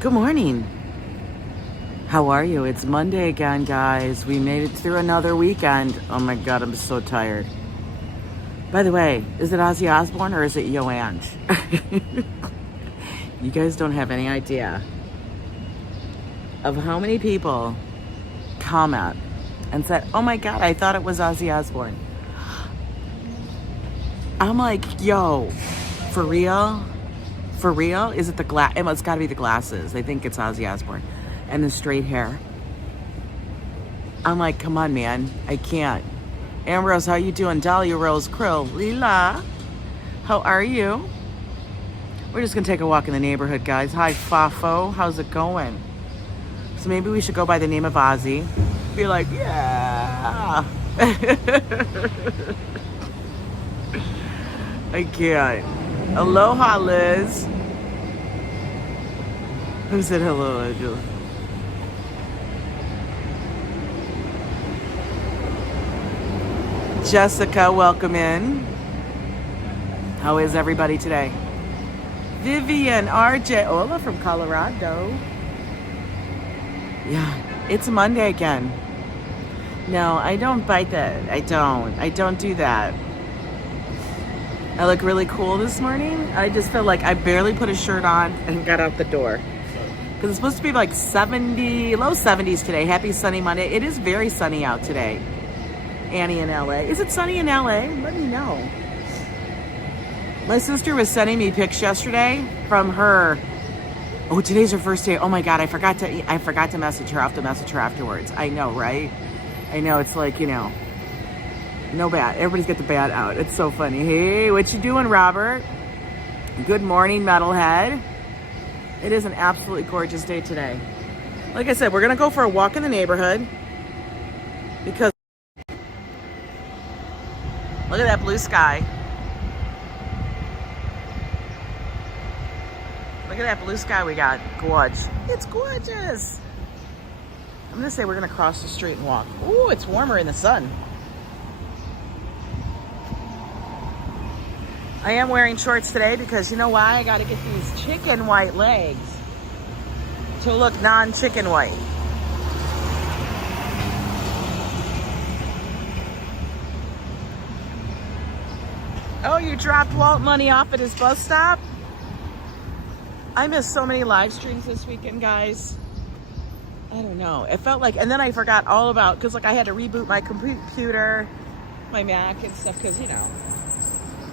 Good morning. How are you? It's Monday again, guys. We made it through another weekend. Oh my God, I'm so tired. By the way, is it Ozzy Osbourne or is it Yo Ange? You guys don't have any idea of how many people comment and said, oh my God, I thought it was Ozzy Osbourne. I'm like, yo, for real? For real? Is it the glass? It's got to be the glasses. I think it's Ozzy Osbourne. And the straight hair. I'm like, come on, man. I can't. Ambrose, how you doing? Dahlia Rose Krill. Lila, how are you? We're just going to take a walk in the neighborhood, guys. Hi, Fafo. How's it going? So maybe we should go by the name of Ozzy. Be like, yeah. I can't. Aloha, Liz. Who said hello, Angela? Jessica, welcome in. How is everybody today? Vivian, RJ, Ola from Colorado. Yeah, it's Monday again. No, I don't bite that. I don't do that. I look really cool this morning. I just feel like I barely put a shirt on and got out the door. Because it's supposed to be like 70, low 70s today. Happy sunny Monday. It is very sunny out today. Annie in LA. Is it sunny in LA? Let me know. My sister was sending me pics yesterday from her. Oh, today's her first day. Oh my God, I forgot to message her. I'll have to message her afterwards. I know, right? I know, it's like, you know, no bad. Everybody's got the bad out. It's so funny. Hey, what you doing, Robert? Good morning, Metalhead. It is an absolutely gorgeous day today. Like I said, we're going to go for a walk in the neighborhood because look at that blue sky. Look at that blue sky we got. Gorgeous. It's gorgeous. I'm going to say we're going to cross the street and walk. Ooh, it's warmer in the sun. I am wearing shorts today because you know why? I got to get these chicken white legs to look non-chicken white. Oh, you dropped Walt money off at his bus stop? I missed so many live streams this weekend, guys. I don't know. It felt like, and then I forgot all about, because like I had to reboot my computer, my Mac and stuff, because you know,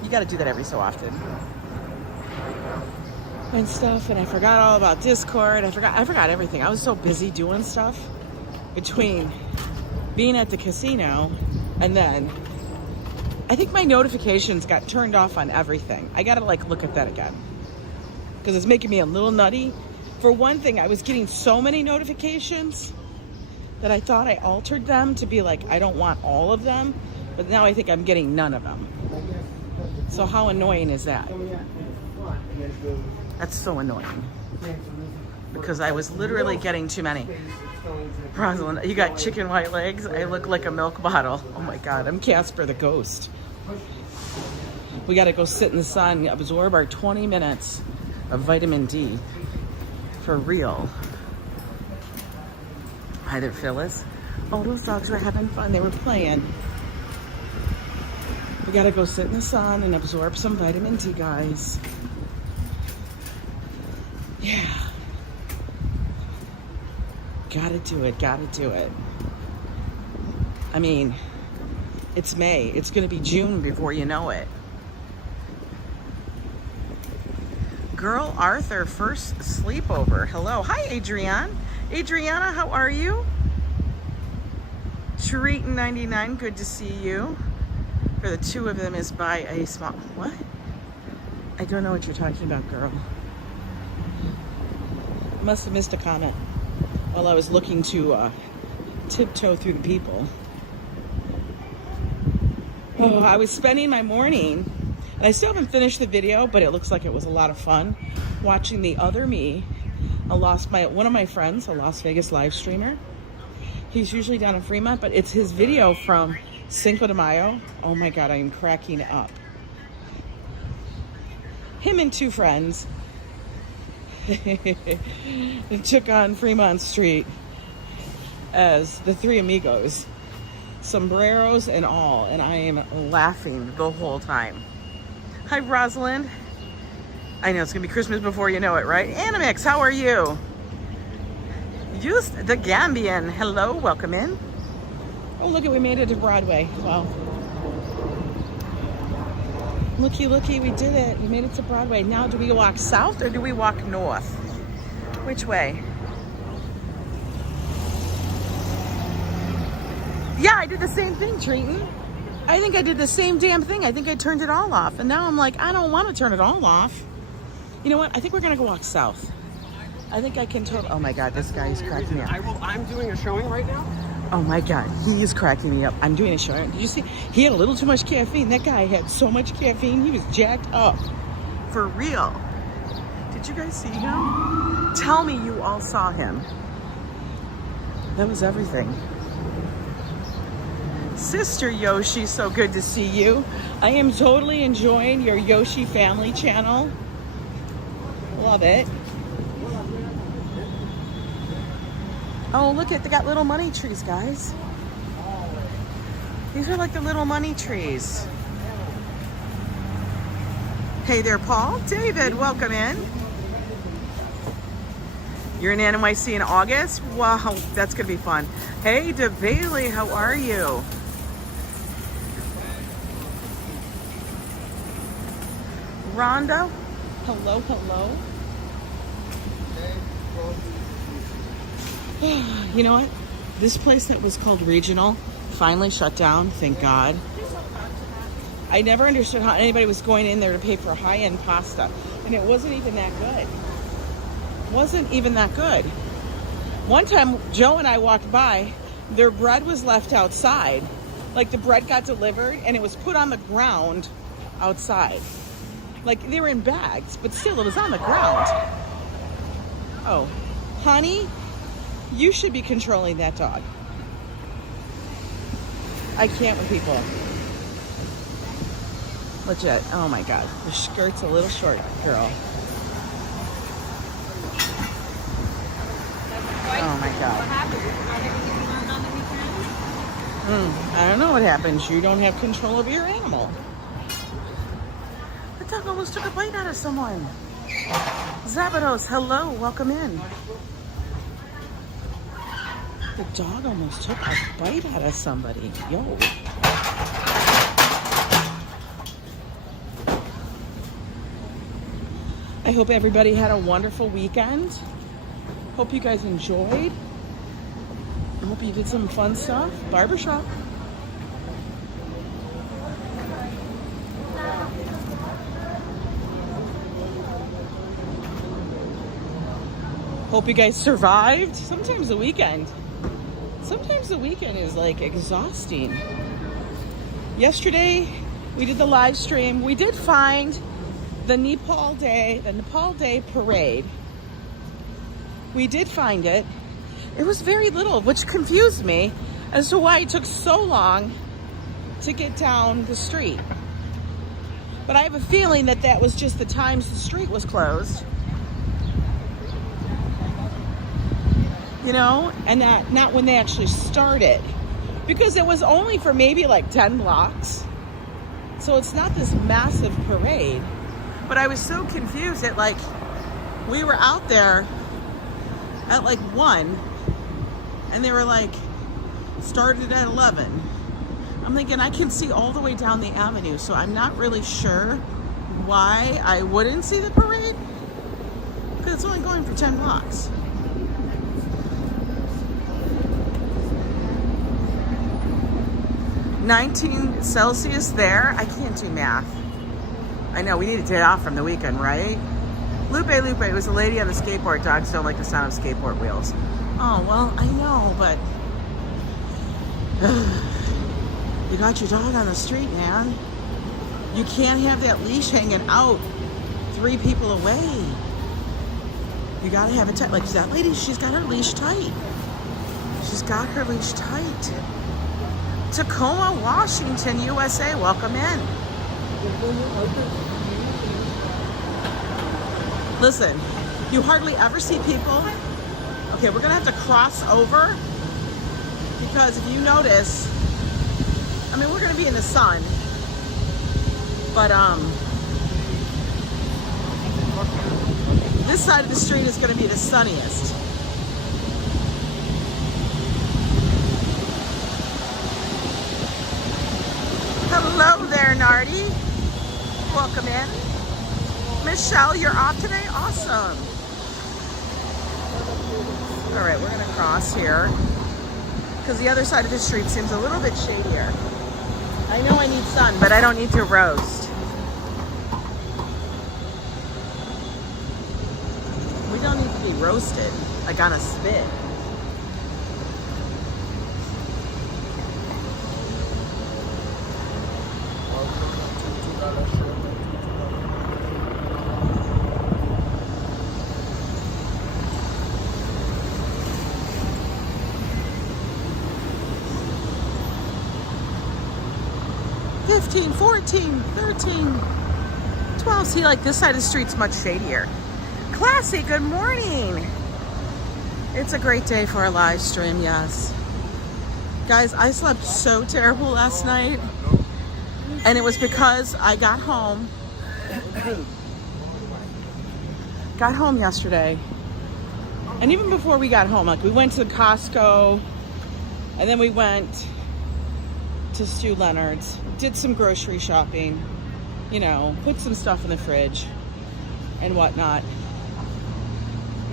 you got to do that every so often and stuff. And I forgot all about Discord. I forgot everything. I was so busy doing stuff between being at the casino and then I think my notifications got turned off on everything. I got to like look at that again because it's making me a little nutty. For one thing, I was getting so many notifications that I thought I altered them to be like, I don't want all of them, but now I think I'm getting none of them. So how annoying is that? That's so annoying. Because I was literally getting too many. Rosalind, you got chicken white legs? I look like a milk bottle. Oh my God, I'm Casper the Ghost. We gotta go sit in the sun, absorb our 20 minutes of vitamin D. For real. Hi there, Phyllis. Oh, those dogs were having fun. They were playing. We gotta go sit in the sun and absorb some vitamin D, guys. Yeah. Gotta do it, gotta do it. I mean, it's May. It's gonna be June before you know it. Girl Arthur, first sleepover. Hello. Hi, Adrienne. Adriana, how are you? Treatin99, good to see you. For the two of them is by a small... What? I don't know what you're talking about, girl. Must have missed a comment while I was looking to tiptoe through the people. Oh, I was spending my morning, and I still haven't finished the video, but it looks like it was a lot of fun watching the other me. One of my friends, a Las Vegas live streamer. He's usually down in Fremont, but it's his video from Cinco de Mayo. Oh my God, I am cracking up. Him and two friends and took on Fremont Street as the Three Amigos, sombreros and all, and I am laughing the whole time. Hi, Rosalind. I know it's gonna be Christmas before you know it, right? Animix, how are you? Just the Gambian. Hello, welcome in. Oh, look, we made it to Broadway. Wow. Looky, looky, we did it. We made it to Broadway. Now, do we walk south or do we walk north? Which way? Yeah, I did the same thing, Treaton. I think I did the same damn thing. I think I turned it all off. And now I'm like, I don't want to turn it all off. You know what? I think we're going to go walk south. I think I can totally... Oh my God, this guy is cracking me up. I'm doing a showing right now. Oh my God, he is cracking me up. I'm doing a showing. Did you see? He had a little too much caffeine. That guy had so much caffeine. He was jacked up. For real. Did you guys see him? Tell me you all saw him. That was everything. Sister Yoshi, so good to see you. I am totally enjoying your Yoshi family channel. Love it. Oh, look at, they got little money trees, guys. These are like the little money trees. Hey there, Paul. David, welcome in. You're in NYC in August? Wow, that's gonna be fun. Hey, DeBailey, how are you? Rhonda, hello, hello. You know what? This place that was called Regional finally shut down, thank God. I never understood how anybody was going in there to pay for high-end pasta. And it wasn't even that good. Wasn't even that good. One time, Joe and I walked by, their bread was left outside. Like the bread got delivered and it was put on the ground outside. Like they were in bags, but still it was on the ground. Oh, honey? You should be controlling that dog. I can't with people. Legit. Oh my God. The skirt's a little short, girl. Oh my God. I don't know what happens. You don't have control of your animal. The dog almost took a bite out of someone. Zabados, hello. Welcome in. The dog almost took a bite out of somebody. Yo. I hope everybody had a wonderful weekend. Hope you guys enjoyed. I hope you did some fun stuff. Barbershop. Hope you guys survived. Sometimes the weekend is like exhausting. Yesterday we did the live stream. We did find the Nepal Day parade. We did find it. It was very little, which confused me as to why it took so long to get down the street. But I have a feeling that that was just the times the street was closed. You know, and not when they actually started, because it was only for maybe like 10 blocks. So it's not this massive parade. But I was so confused that like we were out there at like 1 and they were like started at 11. I'm thinking I can see all the way down the avenue, so I'm not really sure why I wouldn't see the parade, because it's only going for 10 blocks. $19 Celsius there. I can't do math. I know, we need a day off from the weekend, right? Lupe, it was a lady on the skateboard. Dogs don't like the sound of skateboard wheels. Oh, well, I know, but you got your dog on the street, man. You can't have that leash hanging out 3 people away. You gotta have it tight. Like that lady, she's got her leash tight. She's got her leash tight. Tacoma, Washington, USA, welcome in. Listen, You hardly ever see people. Okay, we're gonna have to cross over because if you notice, I mean, we're gonna be in the sun, but this side of the street is gonna be the sunniest. Hello there, Nardi. Welcome in. Michelle, you're off today? Awesome. All right, we're gonna cross here because the other side of the street seems a little bit shadier. I know I need sun, but I don't need to roast. We don't need to be roasted, like on a spit. $15, $14, $13, $12. See, like this side of the street's much shadier. Classy, good morning. It's a great day for a live stream, yes. Guys, I slept so terrible last night. And it was because I got home yesterday. And even before we got home, like we went to Costco and then we went to Stu Leonard's, did some grocery shopping, you know, put some stuff in the fridge and whatnot.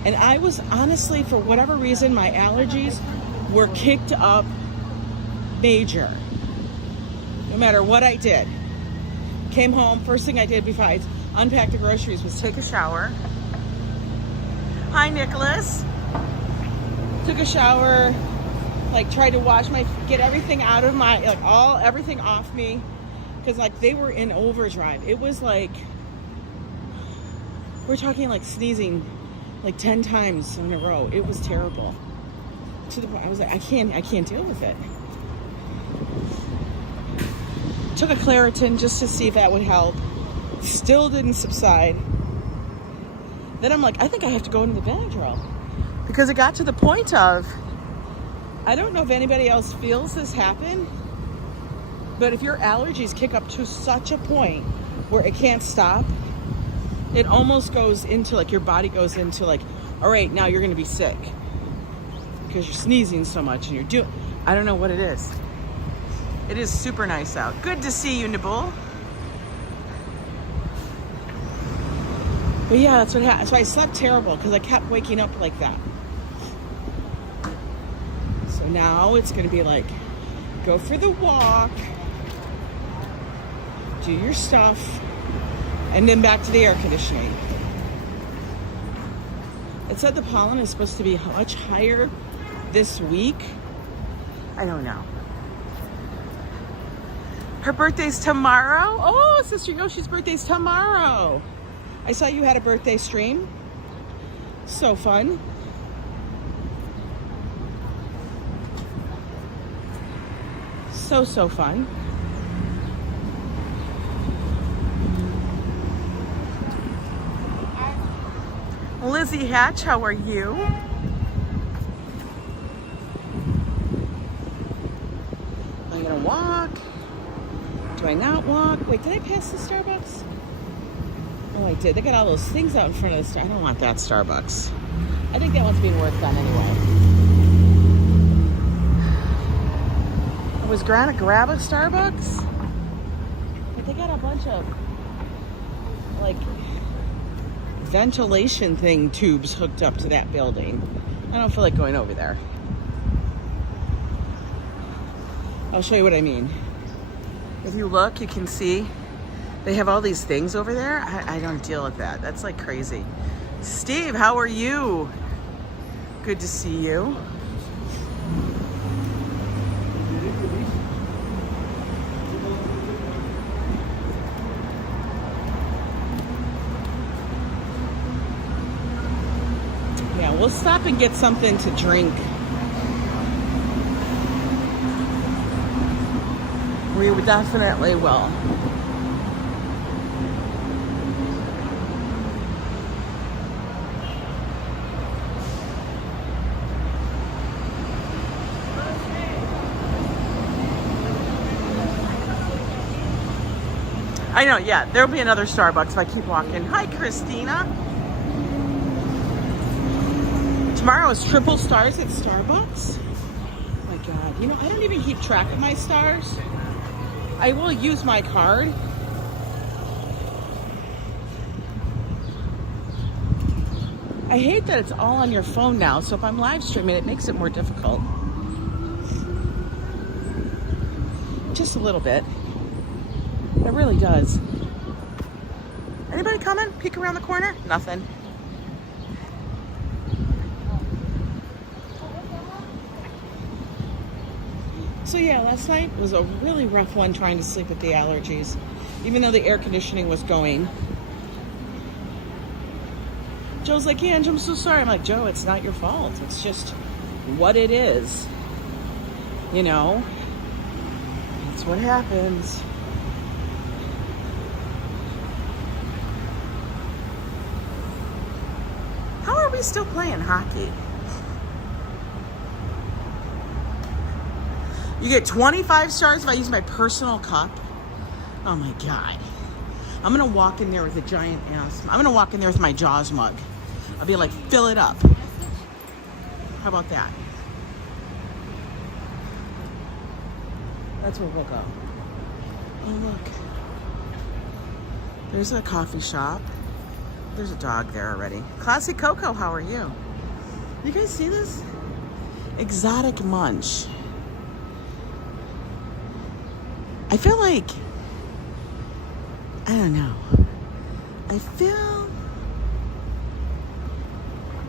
And I was honestly, for whatever reason, my allergies were kicked up major. No matter what I did. Came home, first thing I did before I unpacked the groceries was take a shower. Hi, Nicholas. Took a shower, like tried to wash get everything out of my, like everything off me. Cause like they were in overdrive. It was like, we're talking like sneezing like 10 times in a row. It was terrible. To the point I was like, I can't deal with it. Took a Claritin just to see if that would help. Still didn't subside. Then I'm like, I think I have to go into the Benadryl. Because it got to the point of, I don't know if anybody else feels this happen, but if your allergies kick up to such a point where it can't stop, it almost goes into like, your body goes into like, all right, now you're gonna be sick. Because you're sneezing so much and I don't know what it is. It is super nice out. Good to see you, Nibble. But yeah, that's what happened. So I slept terrible because I kept waking up like that. So now it's gonna be like, go for the walk, do your stuff, and then back to the air conditioning. It said the pollen is supposed to be much higher this week. I don't know. Her birthday's tomorrow. Oh, Sister Yoshi's birthday's tomorrow. I saw you had a birthday stream. So fun. So fun. Lizzie Hatch, how are you? I'm gonna walk. Do I not walk? Wait, did I pass the Starbucks? Oh, I did. They got all those things out in front of the Starbucks. I don't want that Starbucks. I think that one's being worked on anyway. I was gonna grab a Starbucks, but they got a bunch of like ventilation tubes hooked up to that building. I don't feel like going over there. I'll show you what I mean. If you look, you can see they have all these things over there. I don't deal with that. That's like crazy. Steve, how are you? Good to see you. Yeah, we'll stop and get something to drink. We definitely will. I know, yeah, there'll be another Starbucks if I keep walking. Hi, Christina. Tomorrow is triple stars at Starbucks. Oh my God. You know, I don't even keep track of my stars. I will use my card. I hate that it's all on your phone now, so if I'm live streaming, it makes it more difficult. Just a little bit. It really does. Anybody coming? Peek around the corner? Nothing. So yeah, last night was a really rough one trying to sleep with the allergies, even though the air conditioning was going. Joe's like, yeah, Ange, I'm so sorry. I'm like, Joe, it's not your fault. It's just what it is. You know? That's what happens. How are we still playing hockey? You get 25 stars if I use my personal cup. Oh my God. I'm gonna walk in there with a giant ass. I'm gonna walk in there with my Jaws mug. I'll be like, fill it up. How about that? That's where we'll go. Oh look. There's a coffee shop. There's a dog there already. Classy Coco, how are you? You guys see this? Exotic Munch. I feel like, I don't know. I feel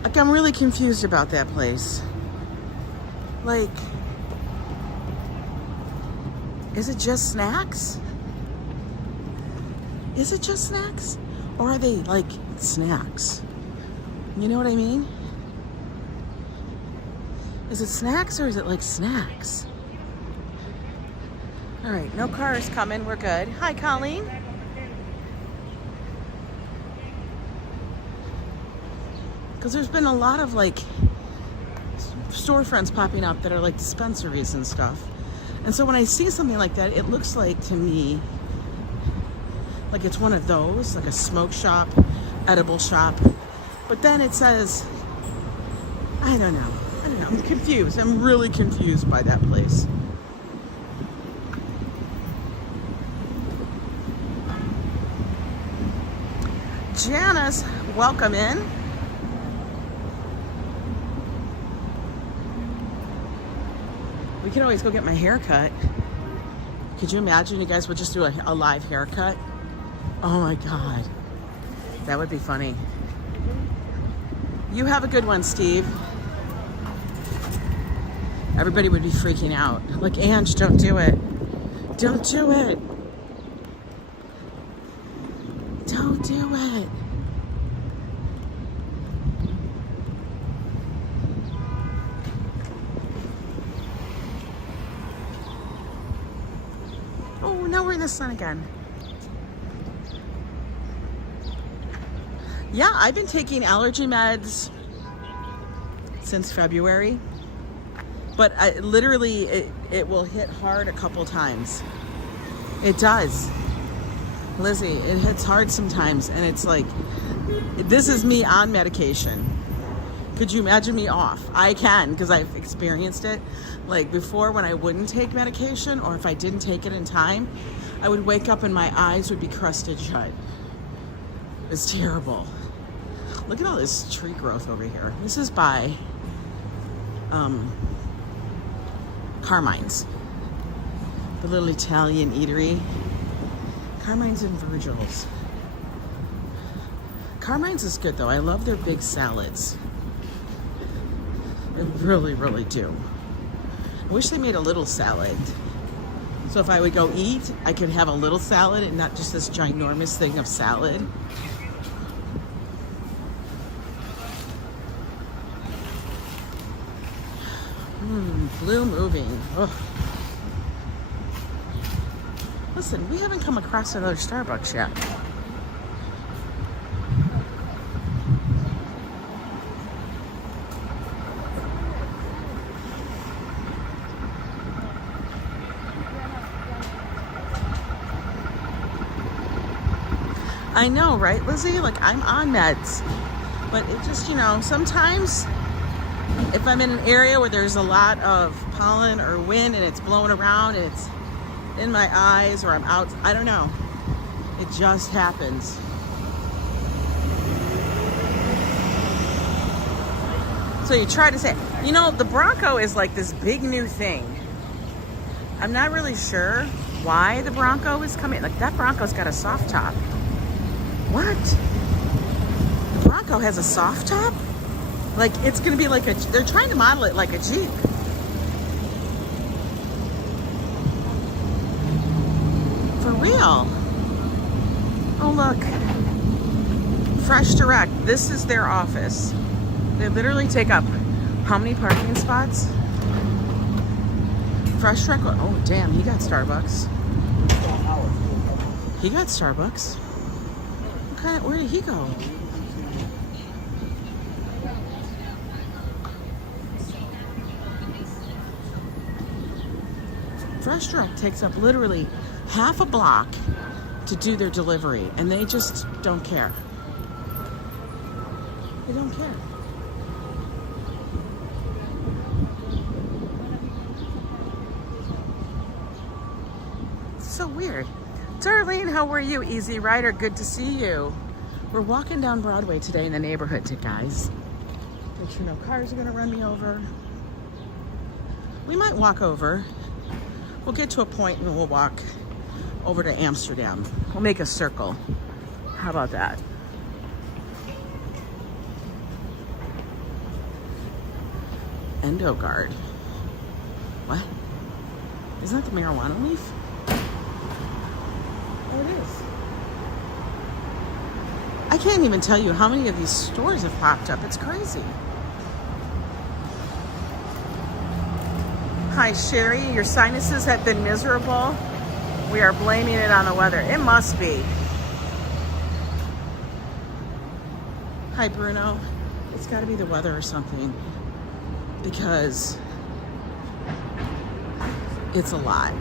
like I'm really confused about that place. Like, is it just snacks? Is it just snacks? Or are they like snacks? You know what I mean? Is it snacks or is it like snacks? All right, no cars coming. We're good. Hi, Colleen. Because there's been a lot of like storefronts popping up that are like dispensaries and stuff. And so when I see something like that, it looks like to me like it's one of those, like a smoke shop, edible shop. But then it says, I don't know. I'm confused. I'm really confused by that place. Janice, welcome in. We could always go get my hair cut. Could you imagine you guys would just do a live haircut? Oh my God. That would be funny. You have a good one, Steve. Everybody would be freaking out. Like, Ange, don't do it. Don't do it. Don't do it. Oh, now we're in the sun again. Yeah, I've been taking allergy meds since February, but it will hit hard a couple times. It does. Lizzie, it hits hard sometimes, and it's like, this is me on medication. Could you imagine me off? I can, because I've experienced it. Like before, when I wouldn't take medication, or if I didn't take it in time, I would wake up and my eyes would be crusted shut. It's terrible. Look at all this tree growth over here. This is by Carmine's, the little Italian eatery. Carmine's and Virgil's. Carmine's is good though. I love their big salads. I really, really do. I wish they made a little salad. So if I would go eat, I could have a little salad and not just this ginormous thing of salad. Blue moving. Ugh. Listen, we haven't come across another Starbucks yet. I know, right, Lizzie? Like, I'm on meds. But it just, you know, sometimes if I'm in an area where there's a lot of pollen or wind and it's blowing around and it's in my eyes or I'm out, I don't know. It just happens. So you try to say, you know, the Bronco is like this big new thing. I'm not really sure why the Bronco is coming. Like, that Bronco's got a soft top. What? The Bronco has a soft top? Like, it's gonna be like they're trying to model it like a Jeep. For real. Oh, look. Fresh Direct. This is their office. They literally take up how many parking spots? Fresh Direct. Oh, damn, he got Starbucks. He got Starbucks. Where did he go? Fresh Direct takes up literally half a block to do their delivery, and they just don't care. They don't care. It's so weird. Darlene, how are you? Easy Rider, good to see you. We're walking down Broadway today in the neighborhood, guys. Make sure no cars are gonna run me over. We might walk over. We'll get to a point and we'll walk over to Amsterdam. We'll make a circle. How about that? EndoGuard. What? Isn't that the marijuana leaf? Oh, it is. I can't even tell you how many of these stores have popped up. It's crazy. Hi, Sherry. Your sinuses have been miserable. We are blaming it on the weather. It must be. Hi, Bruno. It's got to be the weather or something, because it's a lot.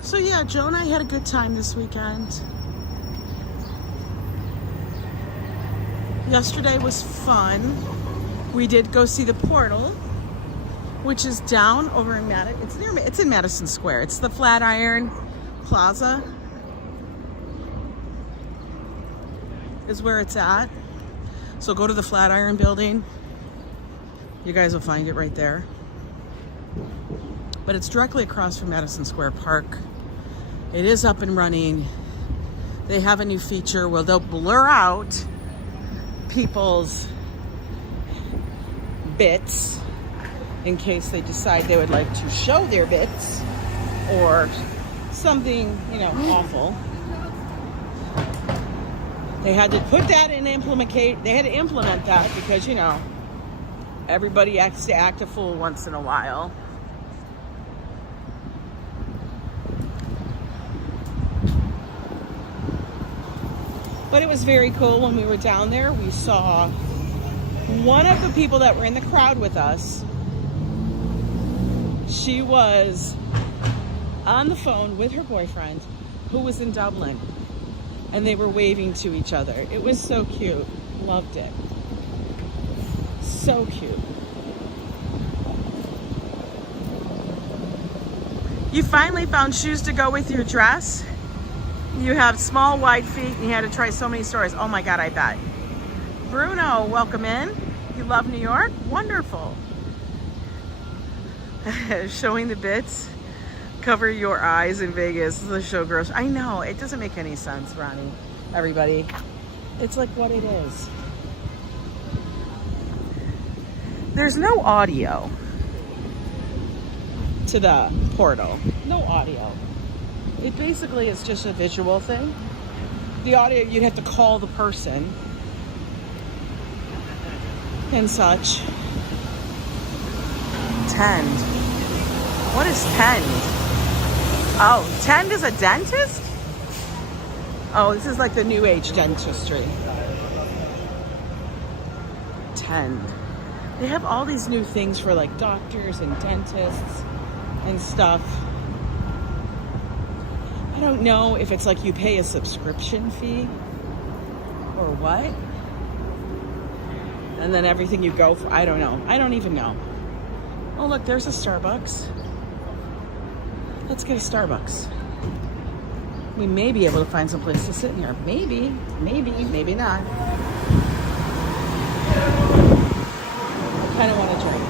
So yeah, Joe and I had a good time this weekend. Yesterday was fun. We did go see the Portal, which is down over in it's in Madison Square. It's the Flatiron Plaza is where it's at. So go to the Flatiron building. You guys will find it right there. But it's directly across from Madison Square Park. It is up and running. They have a new feature where they'll blur out people's bits in case they decide they would like to show their bits or something, you know, awful. They had to put that in they had to implement that because, you know, everybody has to act a fool once in a while. But it was very cool when we were down there. We saw one of the people that were in the crowd with us. She was on the phone with her boyfriend who was in Dublin, and they were waving to each other. It was so cute. Loved it. So cute. You finally found shoes to go with your dress? You have small, wide feet, and you had to try so many stores. Oh my God, I bet. Bruno, welcome in. You love New York? Wonderful. Showing the bits. Cover your eyes in Vegas. The show gross. I know, it doesn't make any sense, Ronnie. Everybody. It's like what it is. There's no audio to the Portal. No audio. It basically is just a visual thing. The audio, you'd have to call the person and such. Tend. What is Tend? Oh, Tend is a dentist? Oh, this is like the new age dentistry. 10. They have all these new things for like doctors and dentists and stuff. I don't know if it's like you pay a subscription fee or what. And then everything you go for, I don't know. I don't even know. Oh, look, there's a Starbucks. Let's get a Starbucks. We may be able to find some place to sit in here. Maybe not. I kind of want to drink.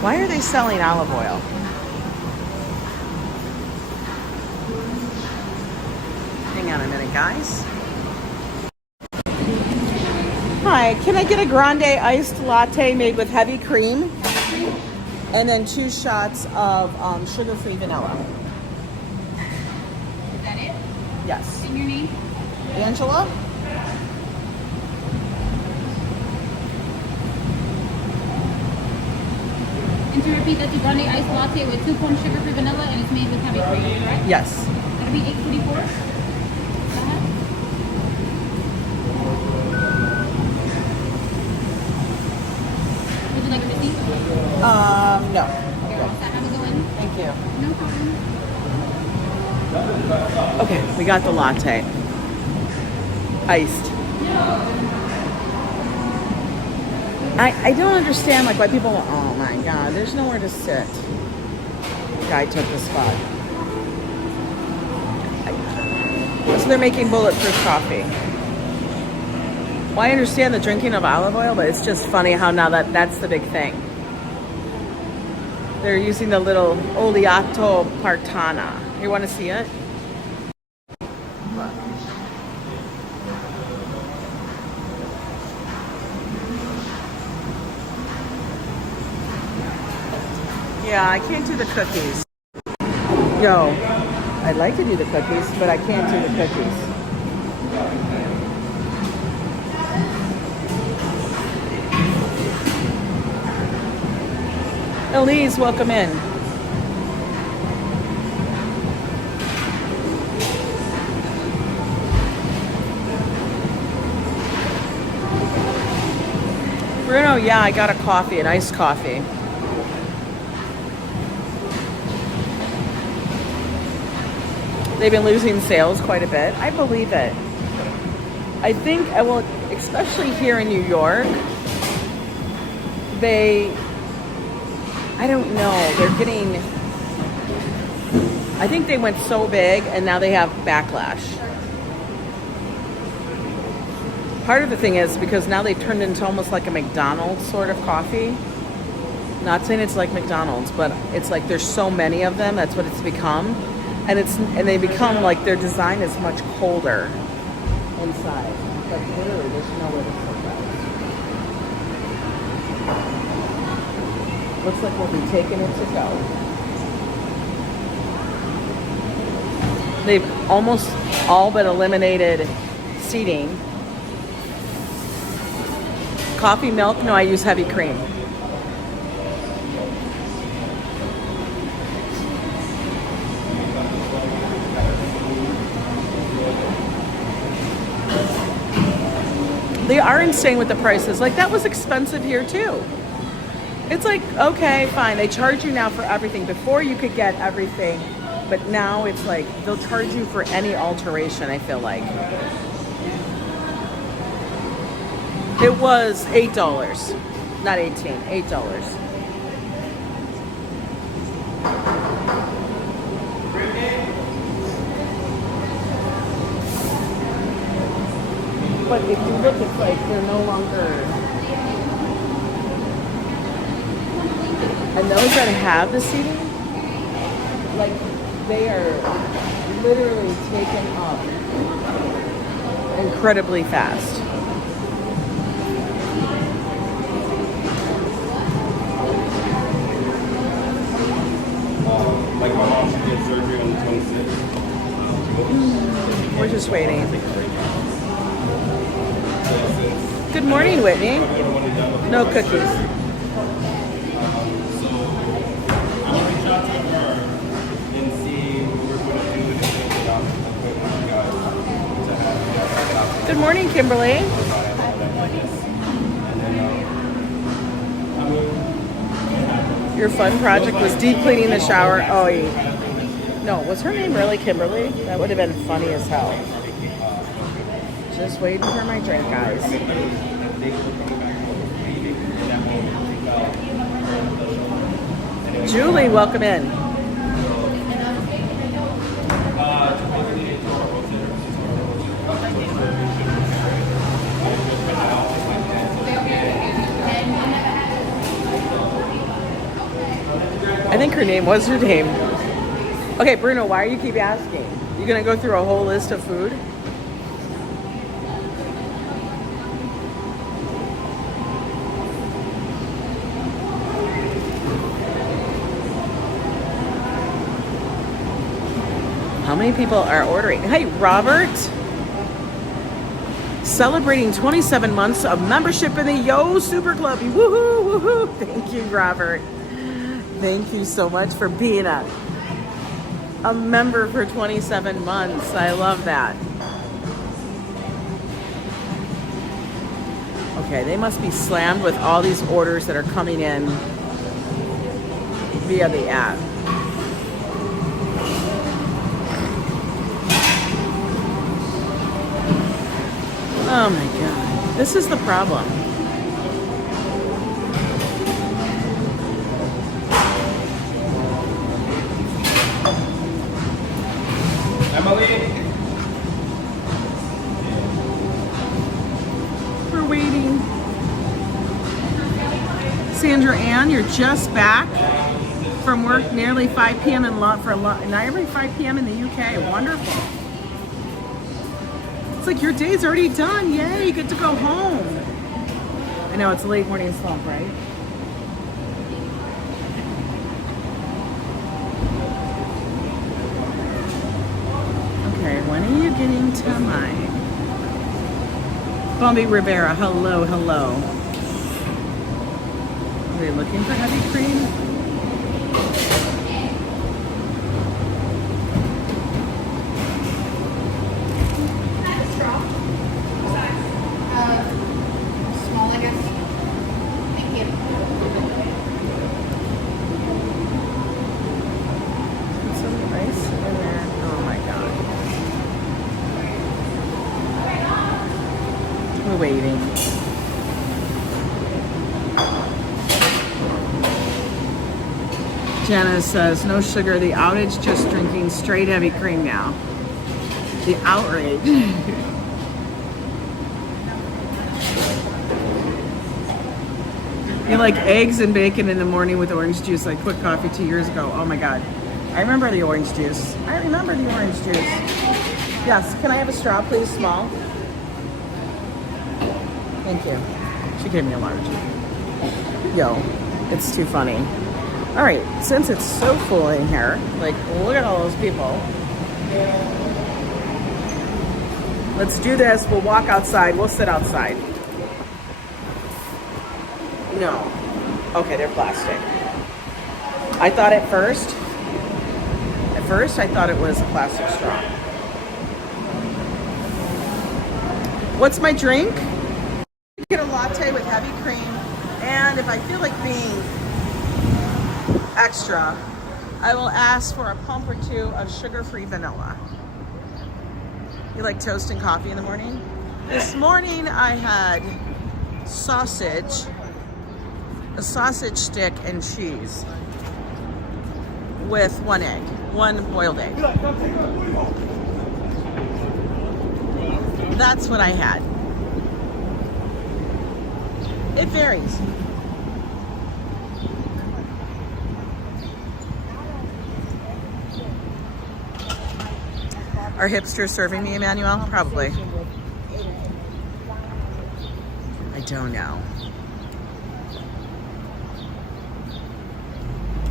Why are they selling olive oil? Hang on a minute, guys. Hi, can I get a grande iced latte made with heavy cream? And then 2 shots of sugar-free vanilla. Is that it? Yes. And your name? Angela? And to repeat, that's a grande iced latte with 2 cones sugar-free vanilla, and it's made with heavy cream, correct? Yes. That'll be $8.24. Go ahead. Would you like a receipt? No. Here, I'll have it go in. Thank you. No problem. Okay, we got the latte. Iced. I don't understand like why people, oh my God, there's nowhere to sit. Guy took the spot. So they're making bulletproof coffee. Well, I understand the drinking of olive oil, but it's just funny how now that's the big thing. They're using the little oleato partana. You want to see it? Yeah, I can't do the cookies. Yo, I'd like to do the cookies, but I can't do the cookies. Elise, welcome in. Bruno, yeah, I got a coffee, an iced coffee. They've been losing sales quite a bit. I believe it. I think, well, especially here in New York, I don't know, they're getting, I think they went so big and now they have backlash. Part of the thing is because now they've turned into almost like a McDonald's sort of coffee. Not saying it's like McDonald's, but it's like there's so many of them, that's what it's become. And they become like their design is much colder inside. But literally, there's nowhere to put that. Looks like we'll be taking it to go. They've almost all but eliminated seating. Coffee, milk? No, I use heavy cream. They are insane with the prices. Like, that was expensive here too. It's like, okay, fine. They charge you now for everything. Before you could get everything, but now it's like they'll charge you for any alteration, I feel like. It was $8, not 18, $8. But if you look, it's like they're no longer. And those that have the seating, like they are literally taken up incredibly fast. Like my mom, she did surgery on the 26th. We're just waiting. So Good morning, Whitney. No cookies. And see what we're going to do with it without equipment our guys to have. Good morning, Kimberly. Your fun project was deep cleaning the shower. Oh, no, was her name really Kimberly? That would have been funny as hell. Just waiting for my drink, guys. Julie, welcome in. I think her name was her name. Okay, Bruno, why do you keep asking? You gonna go through a whole list of food? How many people are ordering? Hey, Robert. Celebrating 27 months of membership in the Yo Super Club. Woohoo, woohoo. Thank you, Robert. Thank you so much for being a member for 27 months. I love that. Okay, they must be slammed with all these orders that are coming in via the app. Oh my God, this is the problem. Emily? We're waiting. Sandra Ann, you're just back from work nearly 5 p.m. Nearly 5 p.m. in the UK. Wonderful. It's like your day's already done. Yay, you get to go home. I know it's a late morning slump, right? Okay, when are you getting to mine? Bobby Rivera, hello, hello. Are we looking for heavy cream? Waiting. Janice says, no sugar, the outage, just drinking straight heavy cream now. The outrage. You like eggs and bacon in the morning with orange juice, like quick coffee 2 years ago. Oh my God. I remember the orange juice. I remember the orange juice. Yes, can I have a straw, please, small? Thank you. She gave me a large. Yo, it's too funny. All right, since it's so full in here, like, look at all those people. Let's do this. We'll walk outside. We'll sit outside. No. Okay, they're plastic. I thought at first I thought it was a plastic straw. What's my drink? Get a latte with heavy cream, and if I feel like being extra, I will ask for a pump or two of sugar-free vanilla. You like toast and coffee in the morning? This morning I had sausage, a sausage stick and cheese with one egg, one boiled egg. That's what I had. It varies. Are hipsters serving me, Emmanuel? Probably. I don't know.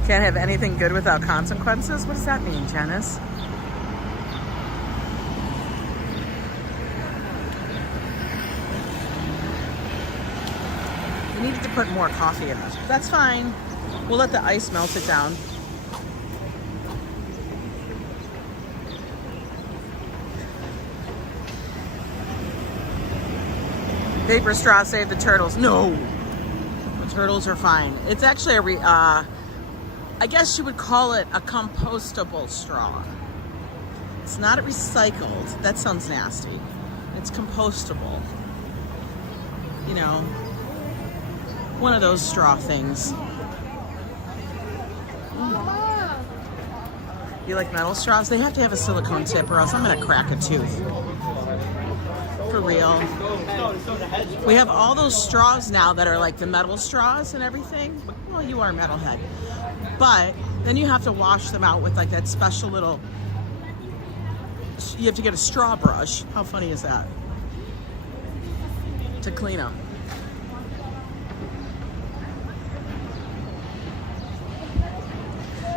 Can't have anything good without consequences? What does that mean, Janice? should put more coffee in this. That's fine. We'll let the ice melt it down. Paper straw save the turtles. No, the turtles are fine. It's actually I guess you would call it a compostable straw. It's not recycled. That sounds nasty. It's compostable. You know, one of those straw things. You like metal straws? They have to have a silicone tip or else I'm gonna crack a tooth. For real. We have all those straws now that are like the metal straws and everything. Well, you are a metalhead. But then you have to wash them out with like that special little, you have to get a straw brush. How funny is that? To clean them.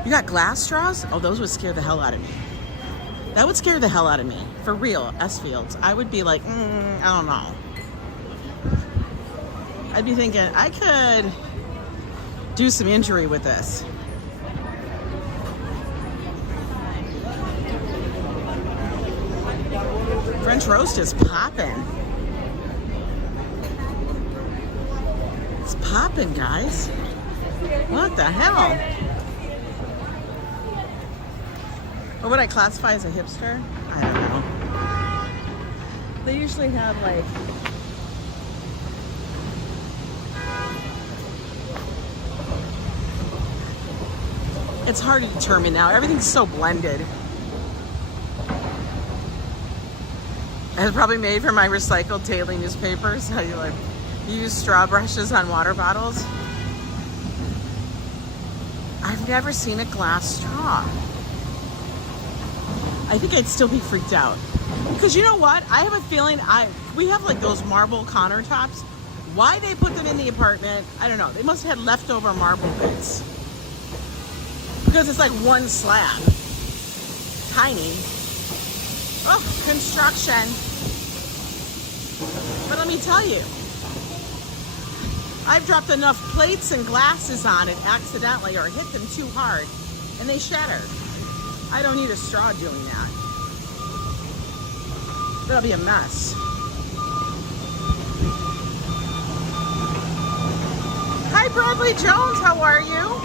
You got glass straws? Oh, those would scare the hell out of me. That would scare the hell out of me. For real, S-Fields. I would be like, I don't know. I'd be thinking, I could do some injury with this. French roast is popping. It's popping, guys. What the hell? What would I classify as a hipster? I don't know. They usually have like it's hard to determine now. Everything's so blended. It's probably made from my recycled daily newspapers. How you like use straw brushes on water bottles. I've never seen a glass straw. I think I'd still be freaked out. Because you know what? I have a feeling we have like those marble countertops. Why they put them in the apartment, I don't know. They must have had leftover marble bits. Because it's like one slab. Tiny. Oh, construction. But let me tell you, I've dropped enough plates and glasses on it accidentally or hit them too hard and they shatter. I don't need a straw doing that. That'll be a mess. Hi, Bradley Jones. How are you?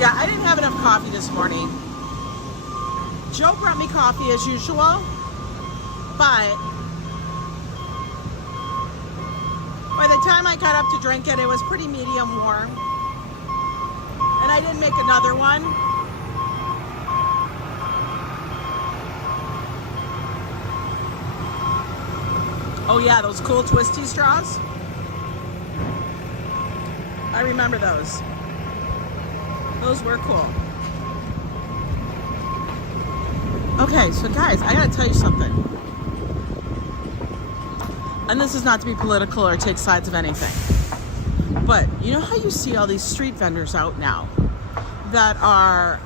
Yeah, I didn't have enough coffee this morning. Joe brought me coffee as usual, but by the time I got up to drink it, it was pretty medium warm. And I didn't make another one. Oh yeah, those cool twisty straws. I remember those. Those were cool. Okay, so guys, I gotta tell you something. And this is not to be political or take sides of anything. But you know how you see all these street vendors out now that are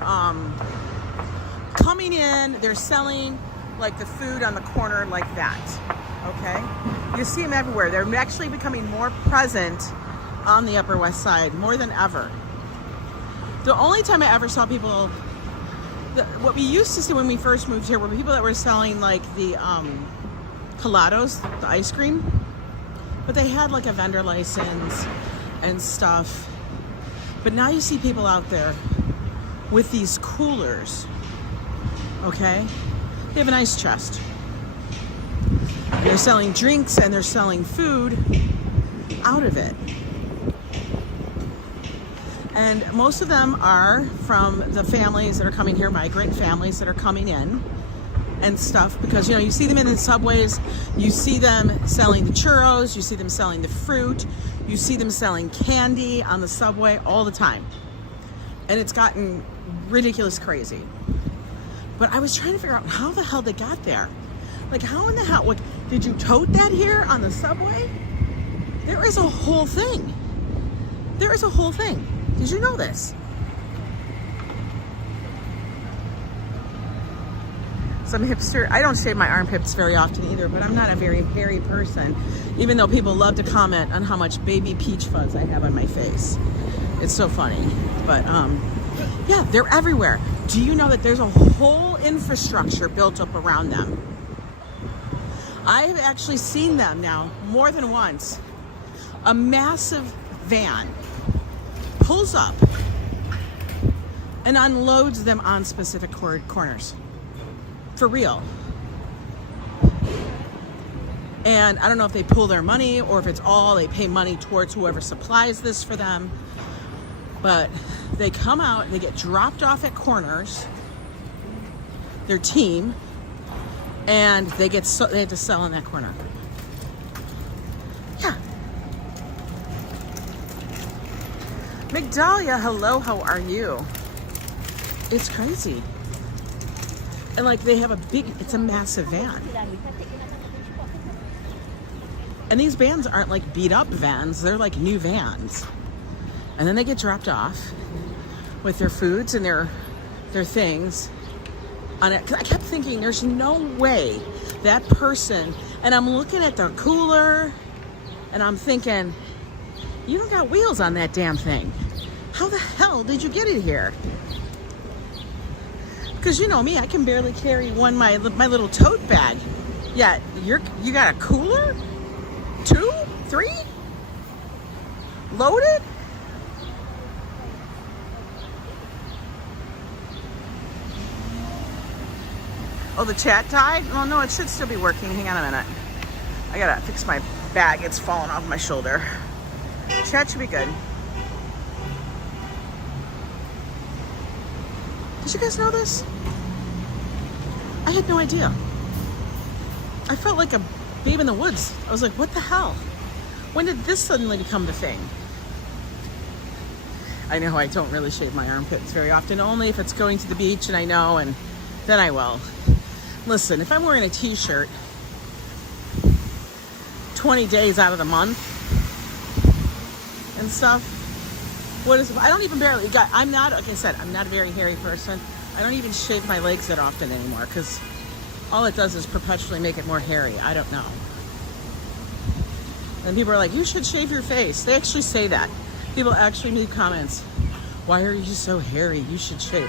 coming in, they're selling like the food on the corner like that, okay? You see them everywhere. They're actually becoming more present on the Upper West Side, more than ever. The only time I ever saw people, what we used to see when we first moved here were people that were selling like the colados, the ice cream, but they had like a vendor license and stuff. But now you see people out there with these coolers, okay? They have an ice chest. They're selling drinks and they're selling food out of it. And most of them are from the families that are coming here, migrant families that are coming in and stuff, because you know, you see them in the subways, you see them selling the churros, you see them selling the fruit, you see them selling candy on the subway all the time. And it's gotten ridiculous crazy. But I was trying to figure out how the hell they got there. Like, how in the hell, like, did you tote that here on the subway? There is a whole thing. There is a whole thing. Did you know this? some hipster. I don't shave my armpits very often either, but I'm not a very hairy person, even though people love to comment on how much baby peach fuzz I have on my face. It's so funny. But yeah, they're everywhere. Do you know that there's a whole infrastructure built up around them? I have actually seen them now more than once. A massive van pulls up and unloads them on specific corners. For real. And I don't know if they pull their money or if it's all they pay money towards whoever supplies this for them. But they come out, they get dropped off at corners, their team, and they have to sell in that corner. Yeah. Migdalia, hello, how are you? It's crazy. And like they have it's a massive van. And these vans aren't like beat up vans, they're like new vans. And then they get dropped off with their foods and their things on it. 'Cause I kept thinking there's no way that person, and I'm looking at the cooler and I'm thinking, you don't got wheels on that damn thing. How the hell did you get it here? Because you know me, I can barely carry my little tote bag. Yeah, you got a cooler? 2? 3? Loaded? Oh, the chat died? Oh no, it should still be working. Hang on a minute. I gotta fix my bag. It's falling off my shoulder. Chat should be good. Did you guys know this? I had no idea. I felt like a babe in the woods. I was like, what the hell? When did this suddenly become the thing? I know I don't really shave my armpits very often, only if it's going to the beach and I know, and then I will. Listen, if I'm wearing a t-shirt 20 days out of the month and stuff, I don't even barely, I'm not, like I said, I'm not a very hairy person. I don't even shave my legs that often anymore because all it does is perpetually make it more hairy. I don't know. And people are like, you should shave your face. They actually say that. People actually make comments. Why are you so hairy? You should shave.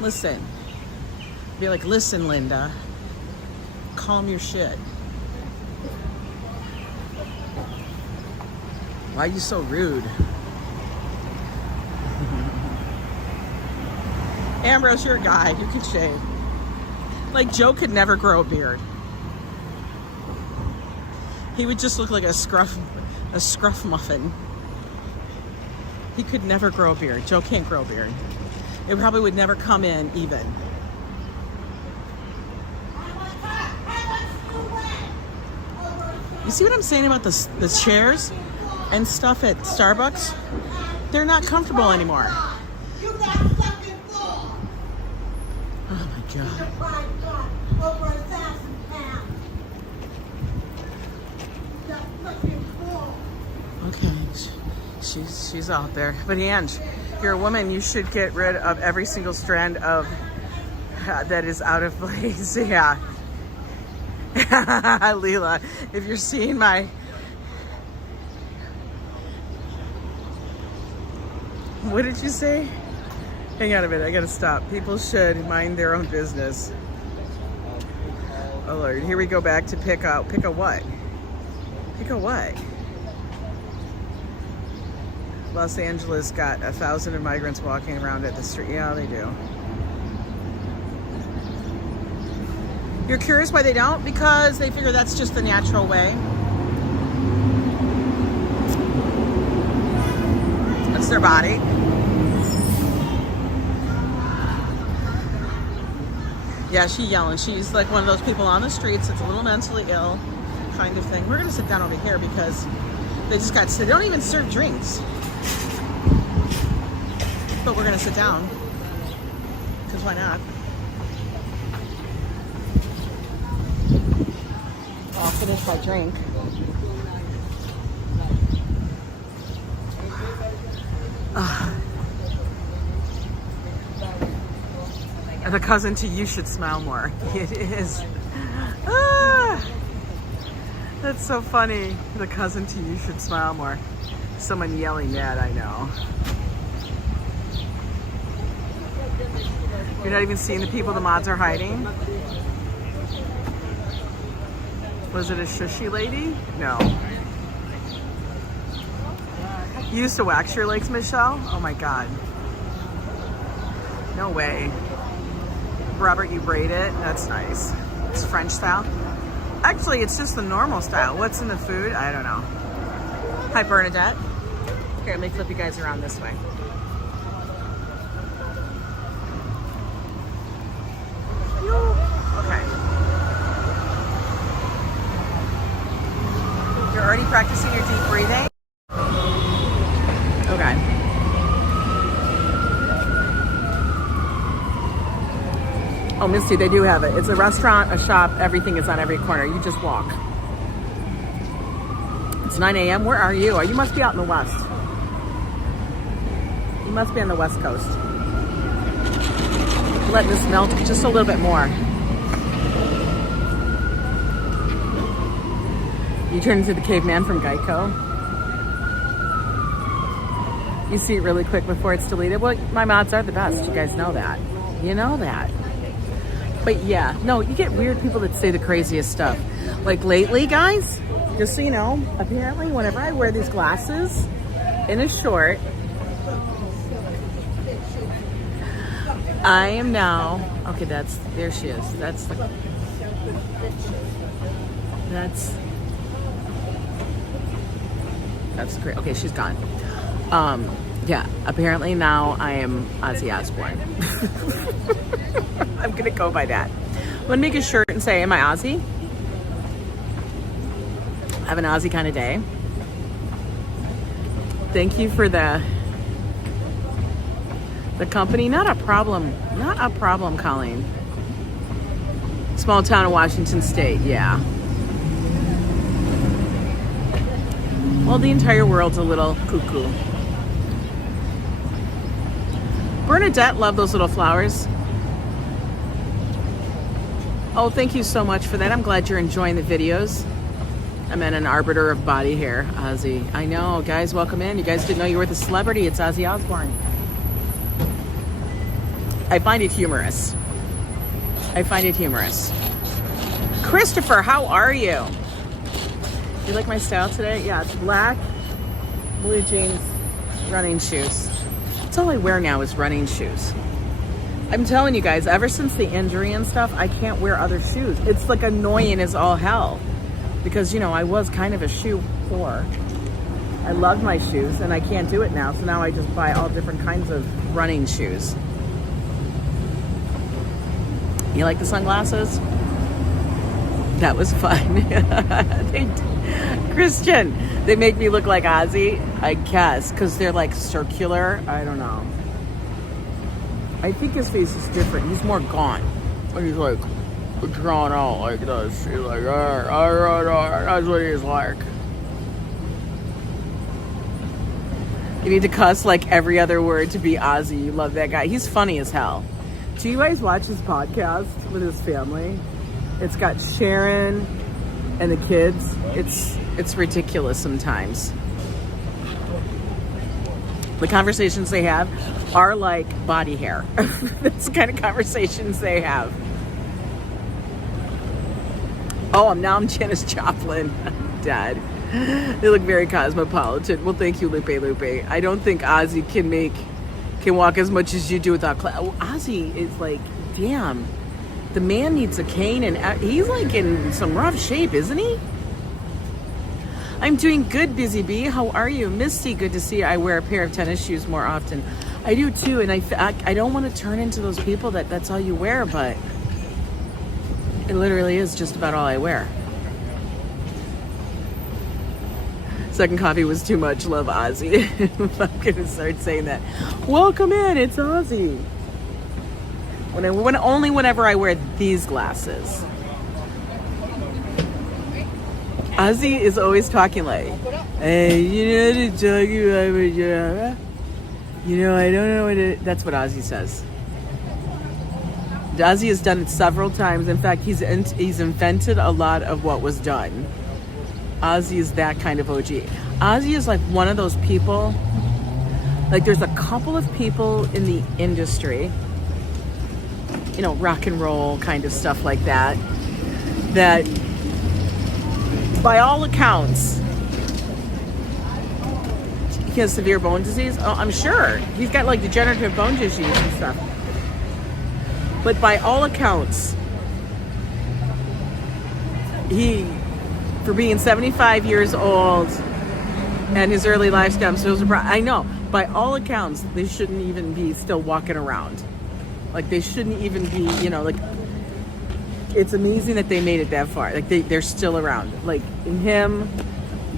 Listen. Be like, listen, Linda. Calm your shit. Why are you so rude? Ambrose, you're a guy. You can shave. Like, Joe could never grow a beard. He would just look like a scruff muffin. He could never grow a beard. Joe can't grow a beard. It probably would never come in even. You see what I'm saying about the chairs and stuff at Starbucks? They're not comfortable anymore. Oh my God. Okay, she's out there. But Ange, you're a woman. You should get rid of every single strand of that is out of place. Yeah. Leela, if you're seeing my... What did you say? Hang on a minute, I gotta stop. People should mind their own business. Oh Lord, here we go back to pick a what? Pick a what? Los Angeles got 1,000 migrants walking around at the street. Yeah, they do. You're curious why they don't? Because they figure that's just the natural way. That's their body. Yeah, she's yelling. She's like one of those people on the streets that's a little mentally ill kind of thing. We're gonna sit down over here because they don't even serve drinks. But we're gonna sit down. Because why not? I'll finish my drink. The cousin to you should smile more. It is. Ah, that's so funny. The cousin to you should smile more. Someone yelling that, I know. You're not even seeing the people the mods are hiding? Was it a shushy lady? No. You used to wax your legs, Michelle? Oh my God. No way. Robert, you braid it? That's nice. It's French style. Actually, it's just the normal style. What's in the food? I don't know. Hi, Bernadette. Here, let me flip you guys around this way. Okay. You're already practicing your deep breathing? Okay. Oh, Misty, they do have it. It's a restaurant, a shop, everything is on every corner. You just walk. It's 9 a.m. Where are you? You must be out in the west. You must be on the west coast. Let this melt just a little bit more. You turn into the caveman from Geico. You see it really quick before it's deleted. Well, my mods are the best. You guys know that. You know that. But yeah, no, you get weird people that say the craziest stuff. Like lately, guys, just so you know, apparently whenever I wear these glasses in a short, I am now, okay, there she is. That's great. Okay, she's gone. Yeah, apparently now I am Ozzy Osbourne. I'm gonna go by that. I'm gonna make a shirt and say, am I Ozzy? I have an Ozzy kind of day. Thank you for the company. Not a problem, Colleen. Small town in Washington State, yeah. Well, the entire world's a little cuckoo. Bernadette, love those little flowers. Oh, thank you so much for that. I'm glad you're enjoying the videos. I'm an arbiter of body hair, Ozzy. I know, guys, welcome in. You guys didn't know you were the celebrity. It's Ozzy Osbourne. I find it humorous. Christopher, how are you? You like my style today? Yeah, it's black, blue jeans, running shoes. That's all I wear now is running shoes. I'm telling you guys, ever since the injury and stuff, I can't wear other shoes. It's like annoying as all hell. Because, you know, I was kind of a shoe whore. I loved my shoes and I can't do it now. So now I just buy all different kinds of running shoes. You like the sunglasses? That was fun. Christian, they make me look like Ozzy, I guess, because they're like circular. I don't know. I think his face is different. He's more gaunt. He's like drawn out like this. He's like, that's what he's like. You need to cuss like every other word to be Ozzy. You love that guy. He's funny as hell. Do you guys watch his podcast with his family? It's got Sharon and the kids. It's ridiculous sometimes. The conversations they have are like body hair. That's the kind of conversations they have. Oh, I'm Janis Joplin. Dad. They look very cosmopolitan. Well, thank you, Lupe. I don't think Ozzy can walk as much as you do without Ozzy is like, damn. The man needs a cane, and he's like in some rough shape, isn't he? I'm doing good, Busy Bee. How are you? Misty, good to see you. I wear a pair of tennis shoes more often. I do too, and I don't want to turn into those people that's all you wear, but it literally is just about all I wear. Second coffee was too much. Love Ozzy. I'm gonna start saying that. Welcome in, it's Ozzy. Only whenever I wear these glasses. Ozzy is always talking like, hey, you know, to talk about, you know, I don't know what it. That's what Ozzy says. Ozzy has done it several times. In fact, he's invented a lot of what was done. Ozzy is that kind of OG. Ozzy is like one of those people, like there's a couple of people in the industry, you know, rock and roll kind of stuff like that, that by all accounts, he has severe bone disease. Oh, I'm sure. He's got like degenerative bone disease and stuff. But by all accounts, he, for being 75 years old and his early lifespan, so I know, by all accounts, they shouldn't even be still walking around. Like they shouldn't even be, you know, like it's amazing that they made it that far. Like they're still around. Like in him,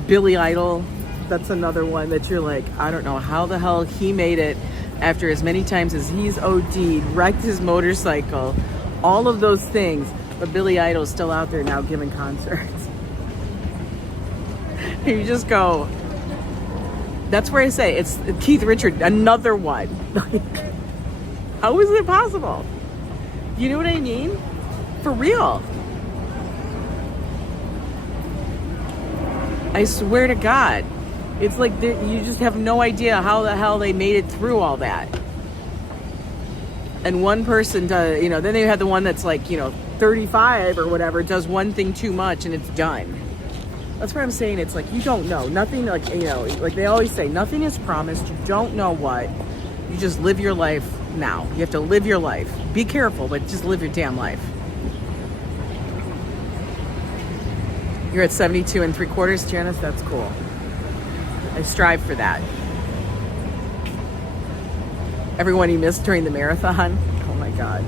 Billy Idol, that's another one that you're like, I don't know how the hell he made it after as many times as he's OD'd, wrecked his motorcycle, all of those things. But Billy Idol's still out there now giving concerts. You just go, that's where I say it's Keith Richards, another one. Like, how is it possible? You know what I mean? For real. I swear to God. It's like you just have no idea how the hell they made it through all that. And one person does, you know, then they have the one that's like, you know, 35 or whatever, does one thing too much and it's done. That's what I'm saying. It's like, you don't know. Nothing, like, you know, like they always say, nothing is promised. You don't know what. You just live your life now. You have to live your life. Be careful, but just live your damn life. You're at 72 3/4, Janice? That's cool. I strive for that. Everyone you missed during the marathon. Oh my God.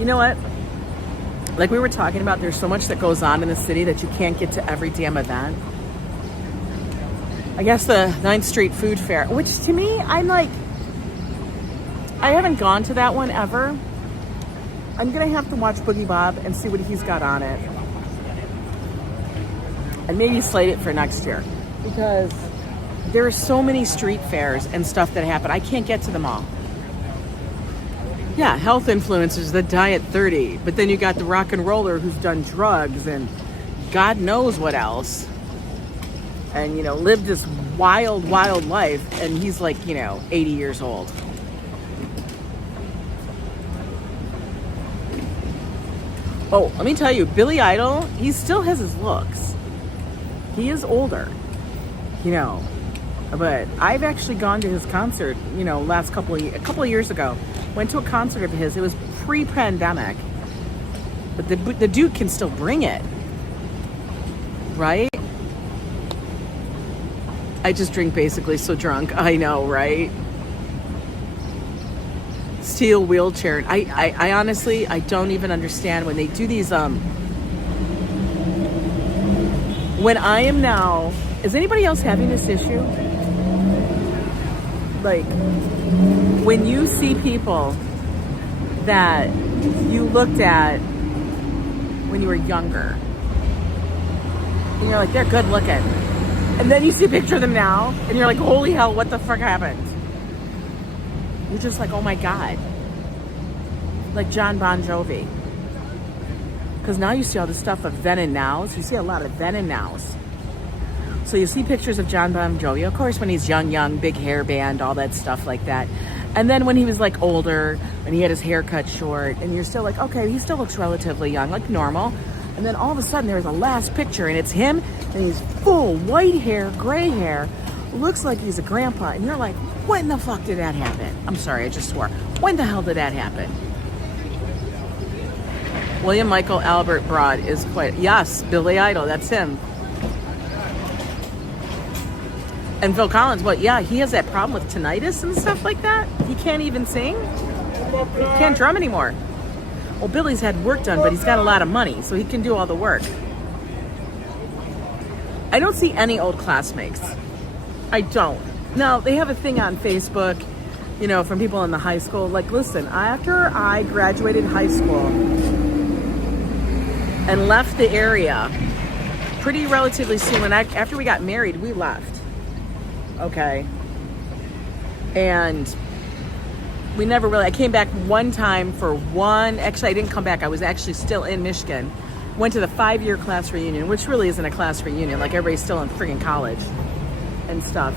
You know what? Like we were talking about, there's so much that goes on in the city that you can't get to every damn event. I guess the 9th Street Food Fair, which to me, I'm like, I haven't gone to that one ever. I'm gonna have to watch Boogie Bob and see what he's got on it. And maybe slate it for next year. Because there are so many street fairs and stuff that happen. I can't get to them all. Yeah, health influencers that die at 30. But then you got the rock and roller who's done drugs and God knows what else. And, you know, lived this wild, wild life. And he's like, you know, 80 years old. Oh, let me tell you, Billy Idol, he still has his looks. He is older, you know, but I've actually gone to his concert, you know, a couple of years ago. Went to a concert of his. It was pre-pandemic, but the dude can still bring it, right? I just drink basically so drunk. I know, right? Steel wheelchair. I honestly, I don't even understand when they do these, when I am now, is anybody else having this issue? Like, when you see people that you looked at when you were younger, and you're like, they're good looking. And then you see a picture of them now, and you're like, holy hell, what the fuck happened? You're just like, oh my God. Like John Bon Jovi. Because now you see all this stuff of then and nows. You see a lot of then and nows. So you see pictures of John Bon Jovi, of course, when he's young, big hair band, all that stuff like that. And then when he was like older, when he had his hair cut short, and you're still like, okay, he still looks relatively young, like normal. And then all of a sudden there's a last picture and it's him and he's full white hair, gray hair, looks like he's a grandpa. And you're like, when the fuck did that happen? I'm sorry, I just swore. When the hell did that happen? William Michael Albert Broad is quite, yes, Billy Idol, that's him. And Phil Collins, well, yeah, he has that problem with tinnitus and stuff like that. He can't even sing. He can't drum anymore. Well, Billy's had work done, but he's got a lot of money, so he can do all the work. I don't see any old classmates. I don't. No, they have a thing on Facebook, you know, from people in the high school. Like, listen, after I graduated high school and left the area pretty relatively soon, after we got married, we left. Okay. And we never really, I came back one time for one, actually I didn't come back, I was actually still in Michigan. Went to the 5-year class reunion, which really isn't a class reunion, like everybody's still in friggin' college and stuff.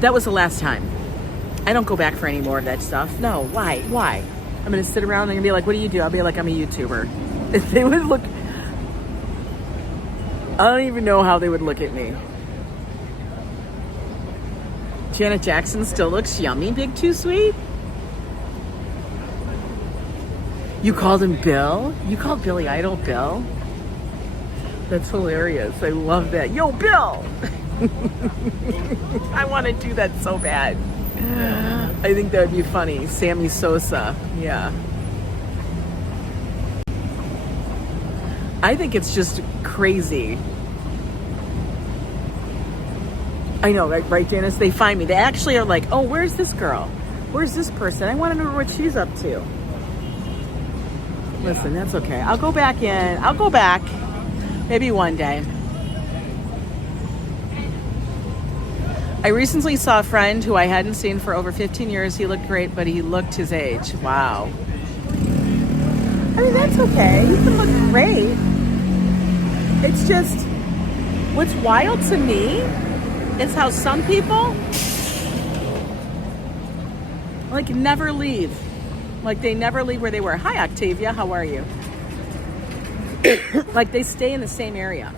That was the last time. I don't go back for any more of that stuff. No, why? I'm gonna sit around and gonna be like, what do you do? I'll be like, I'm a YouTuber. If they would look, I don't even know how they would look at me. Janet Jackson still looks yummy, Big Too Sweet. You called him Bill? You called Billy Idol Bill? That's hilarious. I love that. Yo, Bill! I want to do that so bad. I think that would be funny. Sammy Sosa. Yeah. I think it's just crazy. I know, right, Janice? They find me. They actually are like, oh, where's this girl? Where's this person? I want to know what she's up to. Listen, that's okay. I'll go back in. I'll go back. Maybe one day. I recently saw a friend who I hadn't seen for over 15 years. He looked great, but he looked his age. Wow. I mean, that's okay. You can look great. It's just, what's wild to me is how some people, like, never leave. Like, they never leave where they were. Hi, Octavia. How are you? Like, they stay in the same area.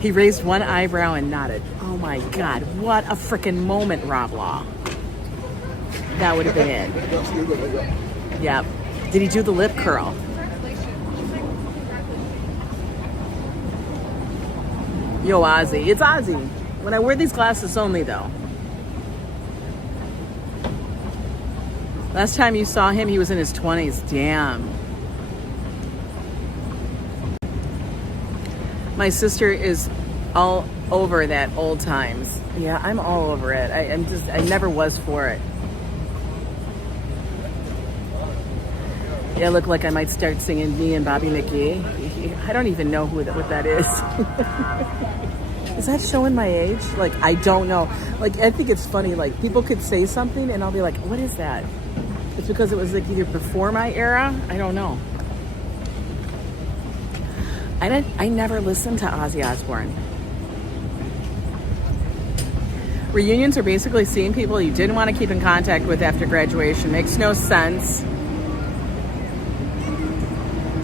He raised one eyebrow and nodded. Oh my God, what a freaking moment, Rob Law. That would have been it. Yeah. Did he do the lip curl? Yo, Ozzy. It's Ozzy. When I wear these glasses only, though. Last time you saw him, he was in his 20s. Damn. My sister is all over that old times. Yeah, I'm all over it. I never was for it. Yeah, I look like I might start singing Me and Bobby McGee. I don't even know what that is. Is that showing my age? Like, I don't know. Like, I think it's funny. Like, people could say something and I'll be like, what is that? It's because it was like either before my era. I don't know. I never listened to Ozzy Osbourne. Reunions are basically seeing people you didn't want to keep in contact with after graduation. Makes no sense.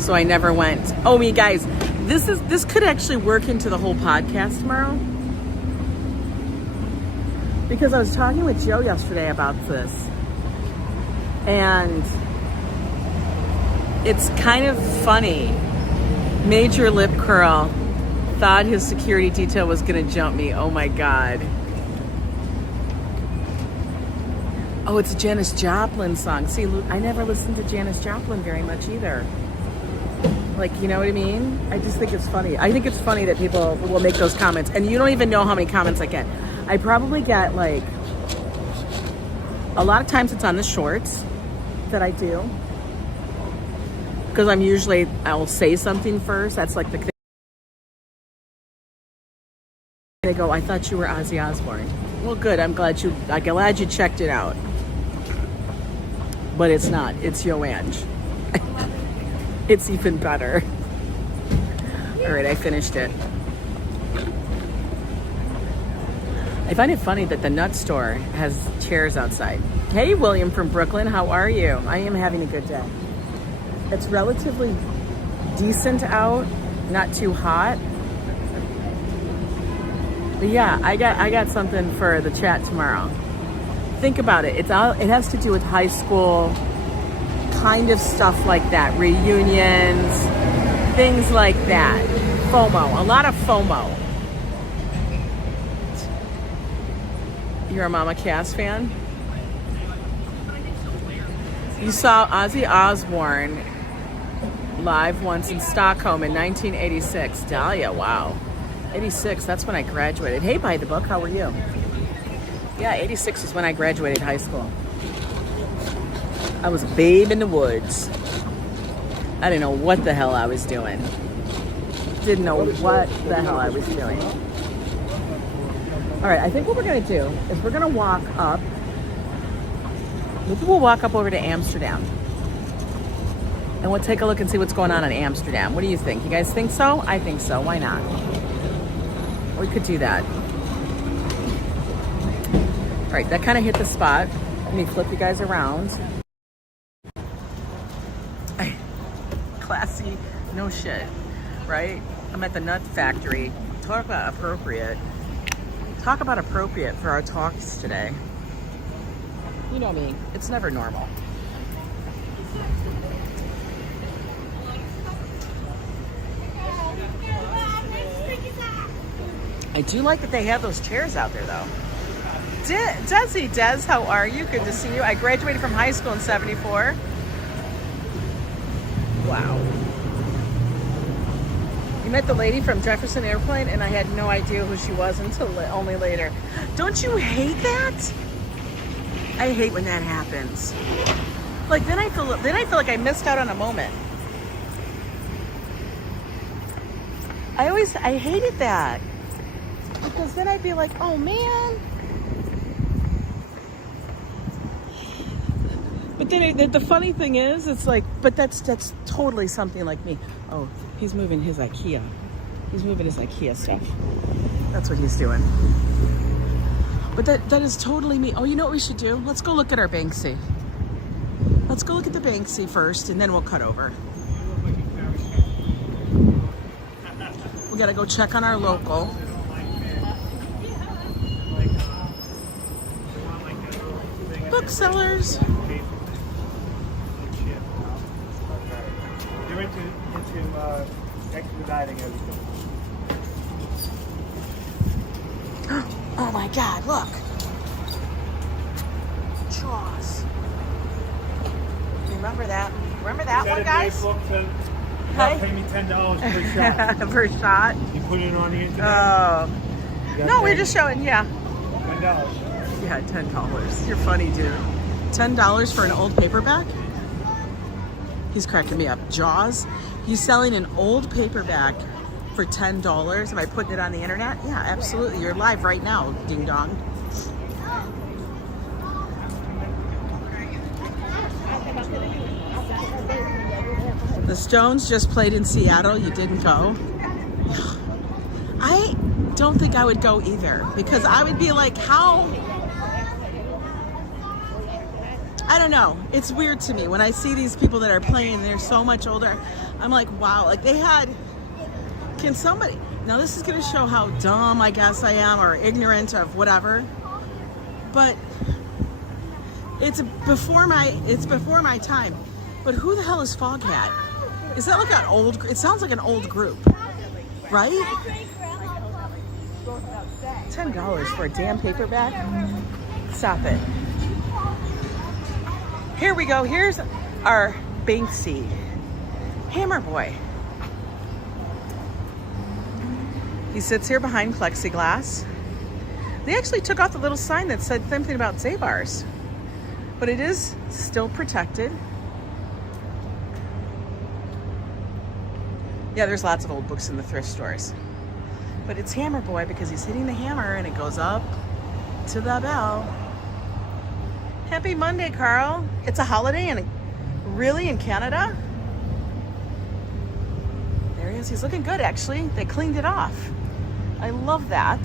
So I never went. Oh, me guys, this could actually work into the whole podcast tomorrow. Because I was talking with Joe yesterday about this. And it's kind of funny. Major lip curl. Thought his security detail was gonna jump me. Oh my God. Oh, it's a Janis Joplin song. See, I never listened to Janis Joplin very much either. Like, you know what I mean? I just think it's funny. I think it's funny that people will make those comments. And you don't even know how many comments I get. I probably get, like, a lot of times it's on the shorts that I do. Because I'll say something first. That's like the thing. They go, I thought you were Ozzy Osbourne. Well, good. I'm glad you checked it out. But it's not. It's Yoange. It's even better. All right, I finished it. I find it funny that the nut store has chairs outside. Hey, William from Brooklyn. How are you? I am having a good day. It's relatively decent out, not too hot. But yeah, I got something for the chat tomorrow. Think about it. It has to do with high school, kind of stuff like that. Reunions, things like that. FOMO, a lot of FOMO. You're a Mama Cass fan? You saw Ozzy Osbourne live once in Stockholm in 1986. Dahlia, wow. 86, that's when I graduated. Hey, By the Book, how are you? Yeah, 86 is when I graduated high school. I was a babe in the woods. I didn't know what the hell I was doing. Didn't know what the hell I was doing. All right, I think what we're gonna do is we're gonna walk up. Maybe we'll walk up over to Amsterdam. And we'll take a look and see what's going on in Amsterdam. What do you think? You guys think so? I think so. Why not? We could do that. All right, that kind of hit the spot. Let me flip you guys around. Classy, no shit, right? I'm at the nut factory. Talk about appropriate. Talk about appropriate for our talks today. You know me, it's never normal. I do like that they have those chairs out there though. Desi, Des, how are you? Good to see you. I graduated from high school in '74. Wow. You met the lady from Jefferson Airplane and I had no idea who she was until only later. Don't you hate that? I hate when that happens. Like then I feel like I missed out on a moment. I hated that. Because then I'd be like, oh man. But then the funny thing is, it's like, but that's totally something like me. Oh, he's moving his IKEA. He's moving his IKEA stuff. That's what he's doing. But that is totally me. Oh, you know what we should do? Let's go look at our Banksy. Let's go look at the Banksy first, and then we'll cut over. We gotta go check on our local. Booksellers. You're into expediting everything. Oh my God, look. Jaws. Remember that? Remember that one, guys? Hey? Pay me $10 per shot. Per shot? You put it on the internet? Oh. No, we're just showing, yeah. $10. Yeah, $10. You're funny, dude. $10 for an old paperback? He's cracking me up. Jaws? He's selling an old paperback for $10. Am I putting it on the internet? Yeah, absolutely. You're live right now, ding dong. The Stones just played in Seattle. You didn't go. I don't think I would go either because I would be like, how? I don't know. It's weird to me when I see these people that are playing and they're so much older. I'm like, wow, like they had, can somebody, now this is going to show how dumb I guess I am or ignorant of whatever, but it's before my time. But who the hell is Foghat? Is that like an old, it sounds like an old group, right? $10 for a damn paperback? Stop it. Here we go. Here's our Banksy. Hammer Boy. He sits here behind plexiglass. They actually took off the little sign that said something about Zabars, but it is still protected. Yeah, there's lots of old books in the thrift stores, but it's Hammer Boy because he's hitting the hammer and it goes up to the bell. Happy Monday, Carl. It's a holiday and really in Canada? There he is. He's looking good, actually. They cleaned it off. I love that.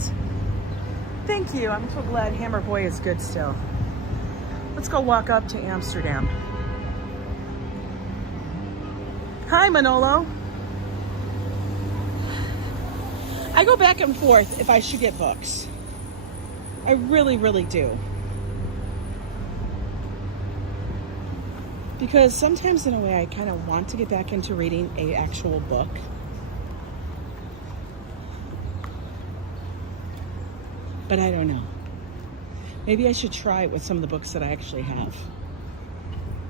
Thank you. I'm so glad Hammer Boy is good still. Let's go walk up to Amsterdam. Hi, Manolo. I go back and forth if I should get books. I really, really do. Because sometimes in a way I kind of want to get back into reading an actual book. But I don't know. Maybe I should try it with some of the books that I actually have.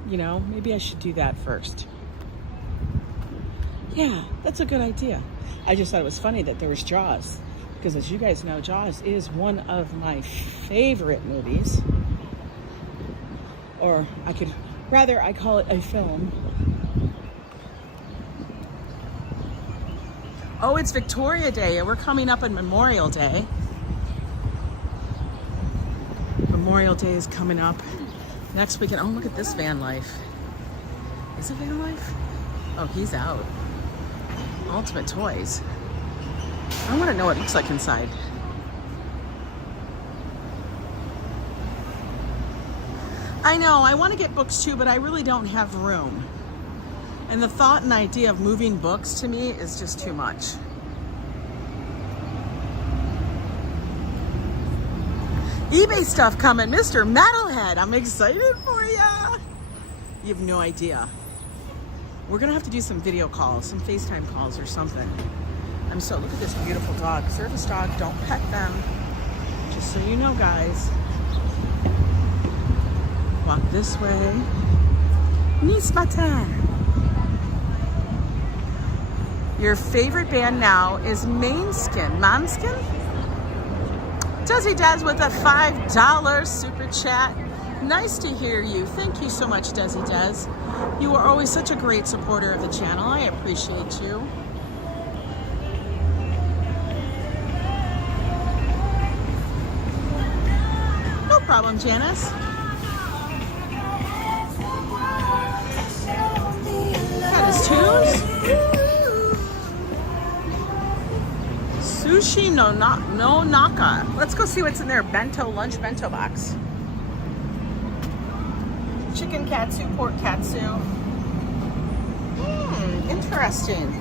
You know, maybe I should do that first. Yeah, that's a good idea. I just thought it was funny that there was Jaws. Because as you guys know, Jaws is one of my favorite movies. Or I call it a film. Oh, it's Victoria Day and we're coming up on Memorial Day. Memorial Day is coming up. Next weekend. Oh, look at this van life. Is it van life? Oh, he's out. Ultimate Toys. I want to know what it looks like inside. I know, I want to get books too, but I really don't have room. And the thought and idea of moving books to me is just too much. eBay stuff coming, Mr. Metalhead. I'm excited for ya. You have no idea. We're gonna have to do some video calls, some FaceTime calls or something. Look at this beautiful dog. Service dog, don't pet them. Just so you know, guys. Walk this way. Nice matin. Your favorite band now is Manskin. Desi Daz with a $5 super chat. Nice to hear you. Thank you so much, Desi Daz. You are always such a great supporter of the channel. I appreciate you. No problem, Janice. Got his tunes. Sushi no naka. Let's go see what's in their lunch bento box. Chicken katsu, pork katsu. Interesting.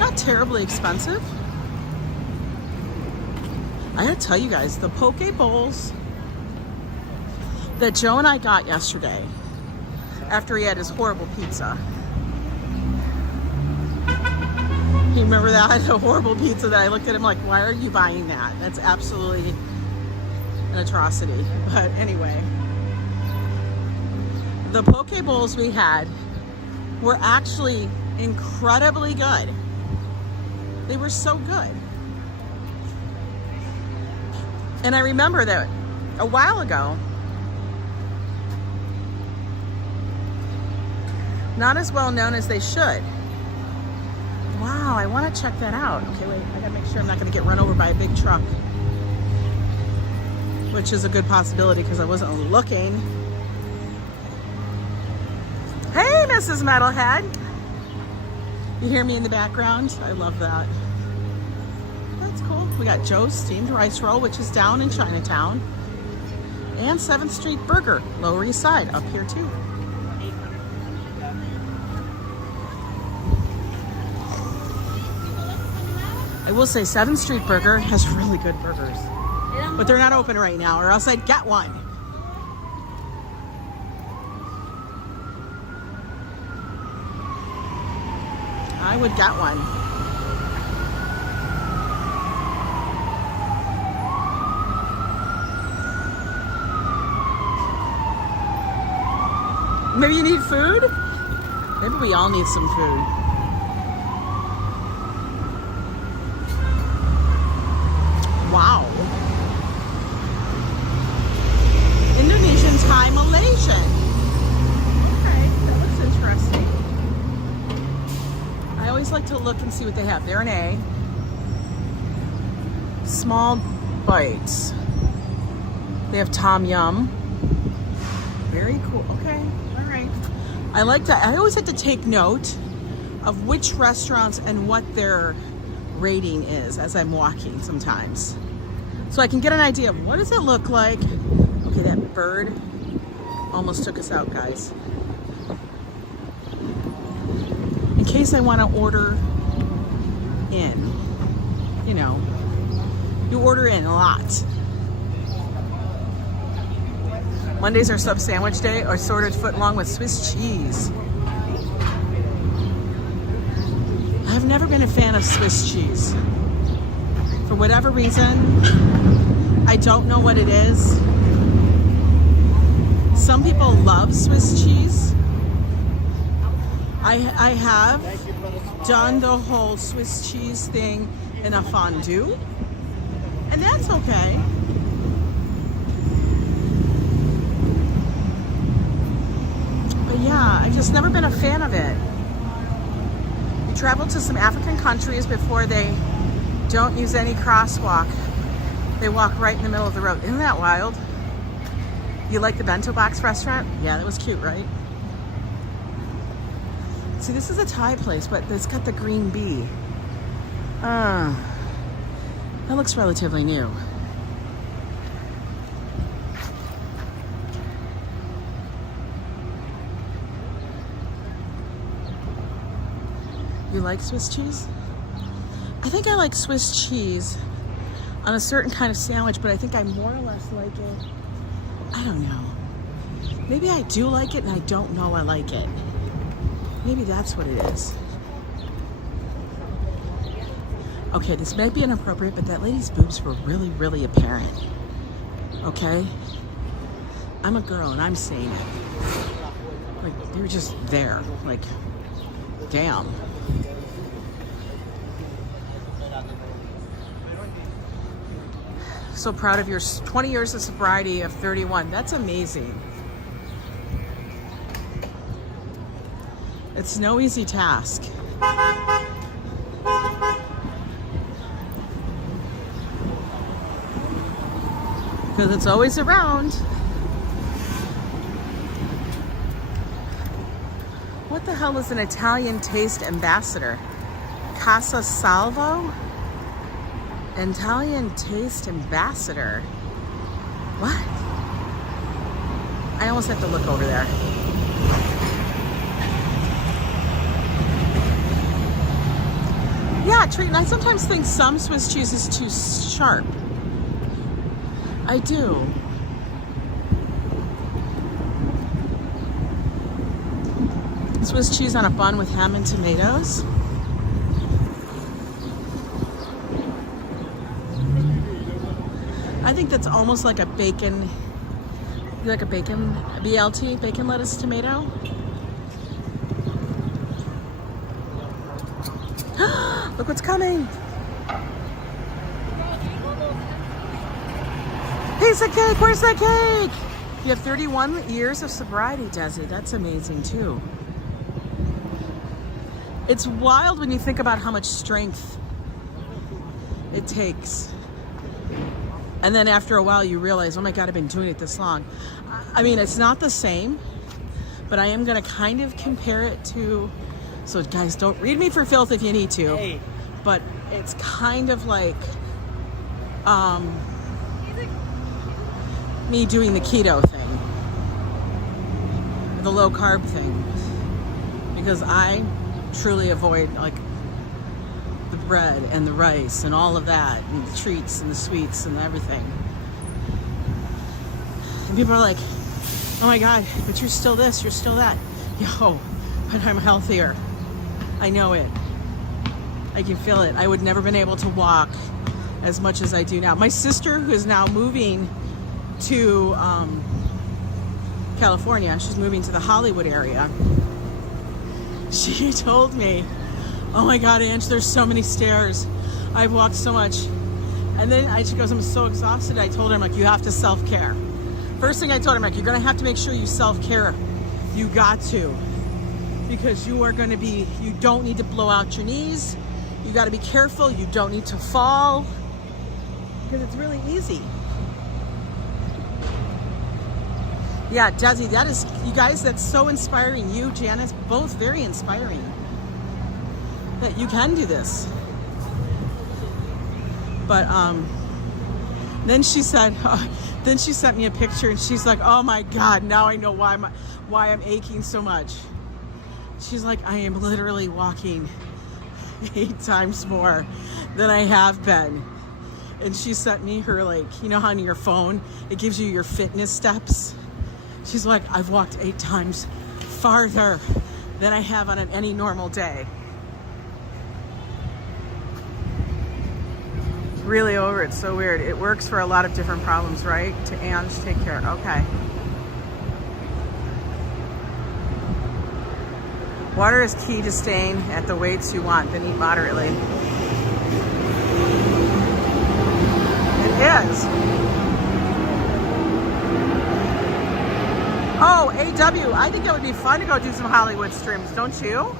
Not terribly expensive. I gotta tell you guys, the poke bowls that Joe and I got yesterday after he had his horrible pizza. You remember that? A horrible pizza that I looked at him like, why are you buying that? That's absolutely an atrocity. But anyway, the poke bowls we had were actually incredibly good. They were so good. And I remember that a while ago, not as well known as they should. Wow, I want to check that out. Okay, wait, I gotta make sure I'm not gonna get run over by a big truck. Which is a good possibility because I wasn't looking. Hey, Mrs. Metalhead. You hear me in the background? I love that. That's cool. We got Joe's Steamed Rice Roll, which is down in Chinatown. And 7th Street Burger, Lower East Side, up here too. I will say 7th Street Burger has really good burgers. But they're not open right now, or else I'd get one. I would get one. Maybe you need food? Maybe we all need some food. Wow. Indonesian Thai Malaysian. Okay, that looks interesting. I always like to look and see what they have. They're an A. Small bites. They have tom yum. Very cool. Okay, all right. I like that. I always have to take note of which restaurants and what their rating is as I'm walking sometimes. So I can get an idea of what does it look like. Okay, that bird almost took us out, guys. In case I want to order in, you know, you order in a lot. Mondays are sub sandwich day or sorted foot long with Swiss cheese. I've never been a fan of Swiss cheese. For whatever reason, I don't know what it is. Some people love Swiss cheese. I have done the whole Swiss cheese thing in a fondue, and that's okay. But yeah, I've just never been a fan of it. We traveled to some African countries before they don't use any crosswalk. They walk right in the middle of the road. Isn't that wild? You like the bento box restaurant? Yeah, that was cute, right? See, this is a Thai place, but it's got the green bee. That looks relatively new. You like Swiss cheese? I think I like Swiss cheese on a certain kind of sandwich, but I think I more or less like it. I don't know. Maybe I do like it and I don't know I like it. Maybe that's what it is. Okay, this might be inappropriate, but that lady's boobs were really, really apparent. Okay? I'm a girl and I'm saying it. Like, they were just there. Like, damn. So proud of your 20 years of sobriety of 31. That's amazing. It's no easy task. Because it's always around. What the hell is an Italian taste ambassador? Casa Salvo? Italian taste ambassador. What? I almost have to look over there. Yeah, treat. And I sometimes think some Swiss cheese is too sharp. I do. Swiss cheese on a bun with ham and tomatoes. I think that's almost like a bacon, BLT, bacon, lettuce, tomato. Look what's coming. Piece of cake, where's that cake? You have 31 years of sobriety, Desi. That's amazing too. It's wild when you think about how much strength it takes. And then after a while you realize, oh my God, I've been doing it this long. I mean, it's not the same, but I am gonna kind of compare it to, so guys, don't read me for filth if you need to, Hey. but it's kind of like me doing the keto thing, the low carb thing, because I truly avoid like the bread and the rice and all of that and the treats and the sweets and everything. And people are like, oh my God, but you're still this, you're still that. Yo, but I'm healthier. I know it. I can feel it. I would never been able to walk as much as I do now. My sister, who is now moving to California, she's moving to the Hollywood area. She told me, oh my God, Ange, there's so many stairs. I've walked so much. And then she goes, I'm so exhausted. I told her, I'm like, you have to self-care. First thing I told her, I'm like, you're gonna have to make sure you self-care. You got to. Because you are gonna be, you don't need to blow out your knees. You gotta be careful. You don't need to fall. Because it's really easy. Yeah, Desi, that is, you guys, that's so inspiring. You, Janice, both very inspiring. That you can do this. But then she said, then she sent me a picture and she's like, oh my God, now I know why I'm aching so much. She's like, I am literally walking 8 times more than I have been. And she sent me her, like, you know how on your phone it gives you your fitness steps? She's like, I've walked 8 times farther than I have on any normal day. Really over it. So weird. It works for a lot of different problems, right? To Ange, take care. Okay. Water is key to staying at the weights you want, then eat moderately. It is. Oh, AW, I think it would be fun to go do some Hollywood streams, don't you?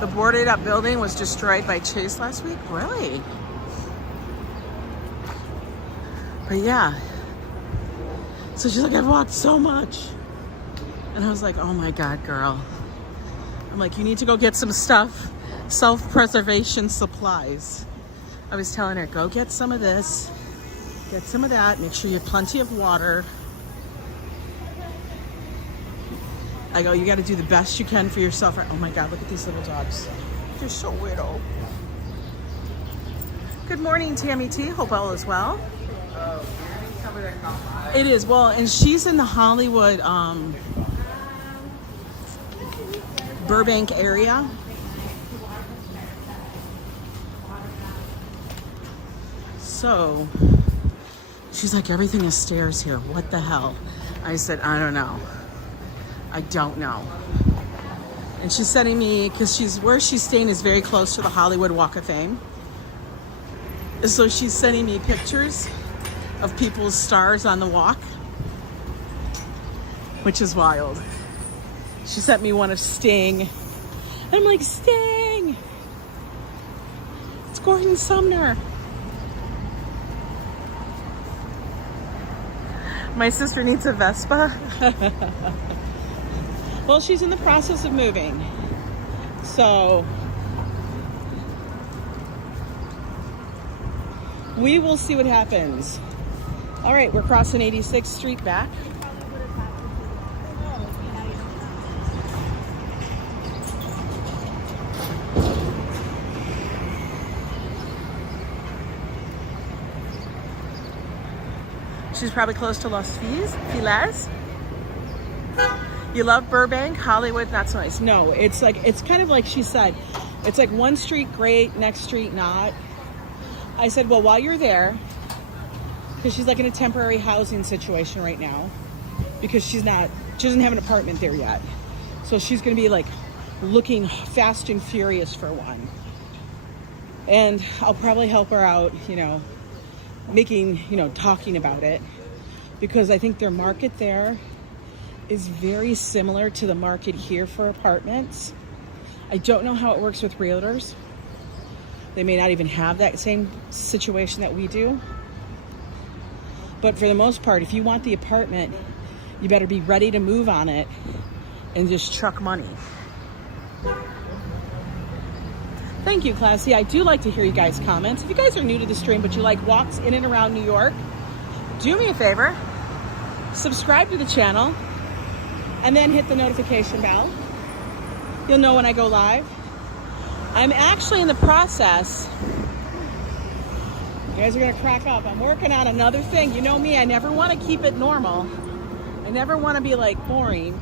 The boarded up building was destroyed by Chase last week? Really? But yeah. So she's like, I've walked so much. And I was like, oh my God, girl. I'm like, you need to go get some stuff, self-preservation supplies. I was telling her, go get some of this, get some of that, make sure you have plenty of water. I go, you got to do the best you can for yourself. Oh my God, look at these little dogs. They're so little. Good morning, Tammy T. Hope all is well. It is, well, and she's in the Hollywood, Burbank area. So she's like, everything is stairs here. What the hell? I said, I don't know. I don't know. And she's sending me, because where she's staying is very close to the Hollywood Walk of Fame. So she's sending me pictures of people's stars on the walk, which is wild. She sent me one of Sting. I'm like, Sting! It's Gordon Sumner. My sister needs a Vespa. Well, she's in the process of moving. So we will see what happens. All right, we're crossing 86th Street back. She's probably close to Los Feliz. You love Burbank, Hollywood, not so nice. No, it's kind of like she said, it's like one street great, next street not. I said, well, while you're there, because she's like in a temporary housing situation right now, because she doesn't have an apartment there yet. So she's gonna be like looking fast and furious for one. And I'll probably help her out, talking about it, because I think their market there is very similar to the market here for apartments. I don't know how it works with realtors. They may not even have that same situation that we do. But for the most part, if you want the apartment, you better be ready to move on it and just chuck money. Thank you, Classy. I do like to hear you guys' comments. If you guys are new to the stream, but you like walks in and around New York, do me a favor, subscribe to the channel, and then hit the notification bell. You'll know when I go live. I'm actually in the process. You guys are gonna crack up. I'm working on another thing. You know me, I never want to keep it normal. I never want to be like boring.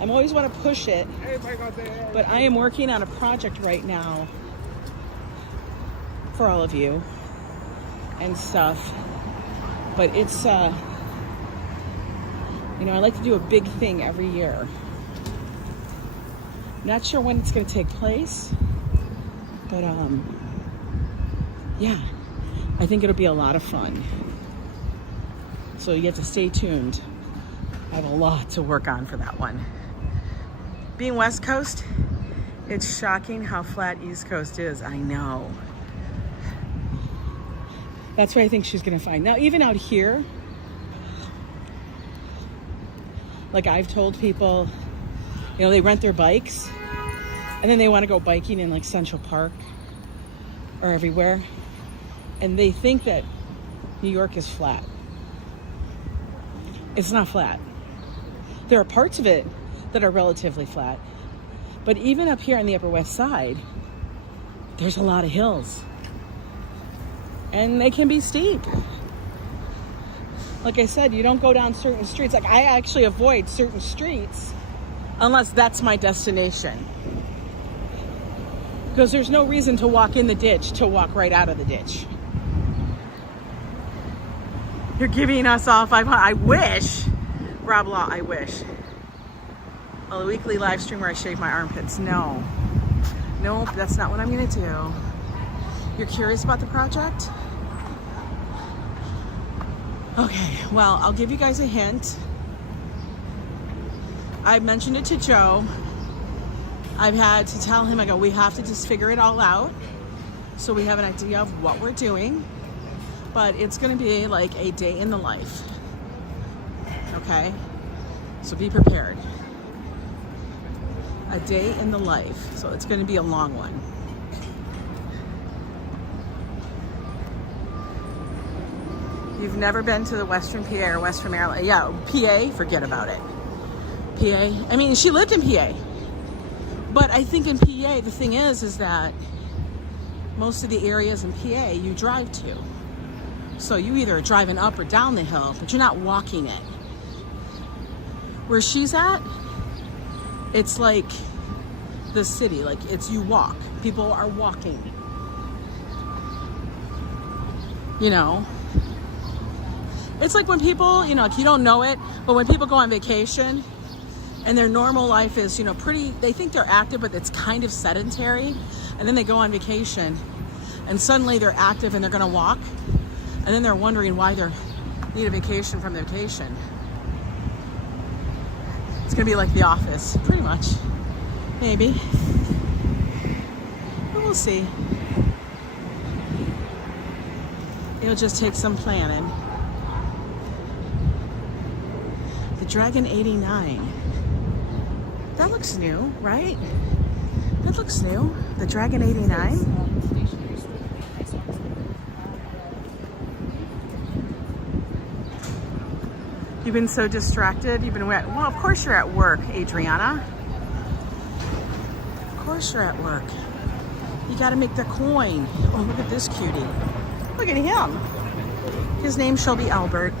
I always want to push it, but I am working on a project right now for all of you and stuff. But it's, I like to do a big thing every year. Not sure when it's going to take place, but yeah, I think it'll be a lot of fun. So you have to stay tuned. I have a lot to work on for that one. Being West Coast, it's shocking how flat East Coast is. I know. That's what I think she's gonna find. Now, even out here, like I've told people, they rent their bikes and then they want to go biking in like Central Park or everywhere. And they think that New York is flat. It's not flat. There are parts of it that are relatively flat. But even up here on the Upper West Side, there's a lot of hills. And they can be steep. Like I said, you don't go down certain streets. Like I actually avoid certain streets unless that's my destination. Because there's no reason to walk in the ditch to walk right out of the ditch. You're giving us all 500. I wish. Rob Law, I wish. A weekly live stream where I shave my armpits. No. Nope, that's not what I'm gonna do. You're curious about the project? Okay, well, I'll give you guys a hint. I mentioned it to Joe. I've had to tell him, I go, we have to just figure it all out so we have an idea of what we're doing. but it's going to be like a day in the life. Okay? So be prepared. A day in the life. So it's going to be a long one. You've never been to the Western PA or Western Maryland? Yeah, PA, forget about it. PA, I mean, she lived in PA. But I think in PA, the thing is that most of the areas in PA you drive to. So you either are driving up or down the hill, but you're not walking it. Where she's at, it's like the city, like it's you walk. People are walking. You know? It's like when people, you know, like you don't know it, but when people go on vacation and their normal life is, you know, pretty, they think they're active, but it's kind of sedentary. And then they go on vacation and suddenly they're active and they're gonna walk. And then they're wondering why they need a vacation from their vacation. It's gonna be like The Office, pretty much. Maybe. But we'll see. It'll just take some planning. The Dragon 89. That looks new, right? That looks new. The Dragon 89. You've been so distracted. You've been well, of course you're at work, Adriana. Of course you're at work. You gotta make the coin. Oh, look at this cutie. Look at him. His name shall be Albert.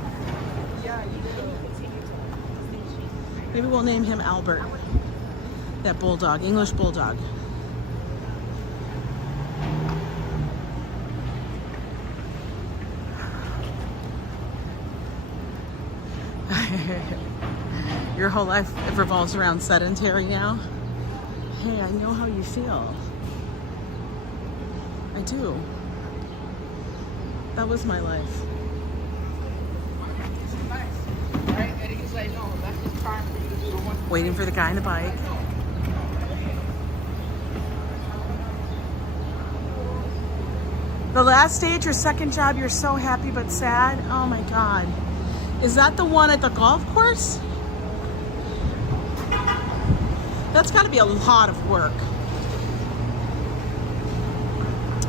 Maybe we'll name him Albert. That bulldog, English bulldog. Your whole life revolves around sedentary now? Hey, I know how you feel. I do. That was my life. Waiting for the guy on the bike. The last stage, your second job, you're so happy but sad. Oh my God. Is that the one at the golf course? That's gotta be a lot of work.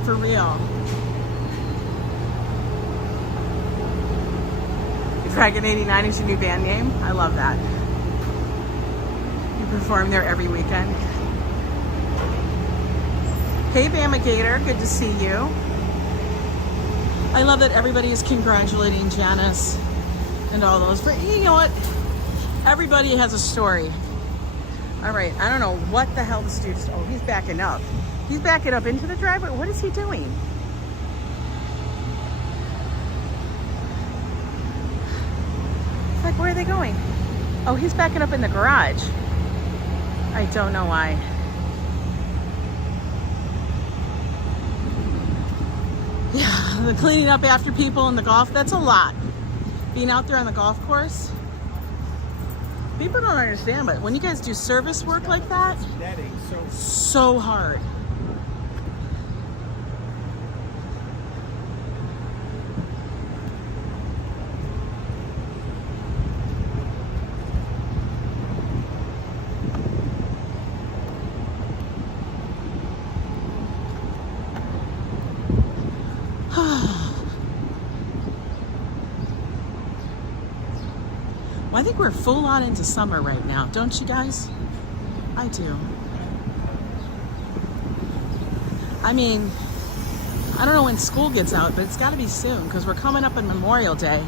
For real. Dragon 89 is your new band name? I love that. You perform there every weekend. Hey Bama Gator, good to see you. I love that everybody is congratulating Janice and all those. But you know what? Everybody has a story. All right, I don't know what the hell this dude's, oh, he's backing up. He's backing up into the driveway. What is he doing? It's like, where are they going? Oh, he's backing up in the garage. I don't know why. Yeah, the cleaning up after people in the golf, that's a lot. Being out there on the golf course. People don't understand, but when you guys do service work like that, so hard. Well, I think we're full on into summer right now, don't you guys? I do. I mean, I don't know when school gets out, but it's got to be soon because we're coming up on Memorial Day.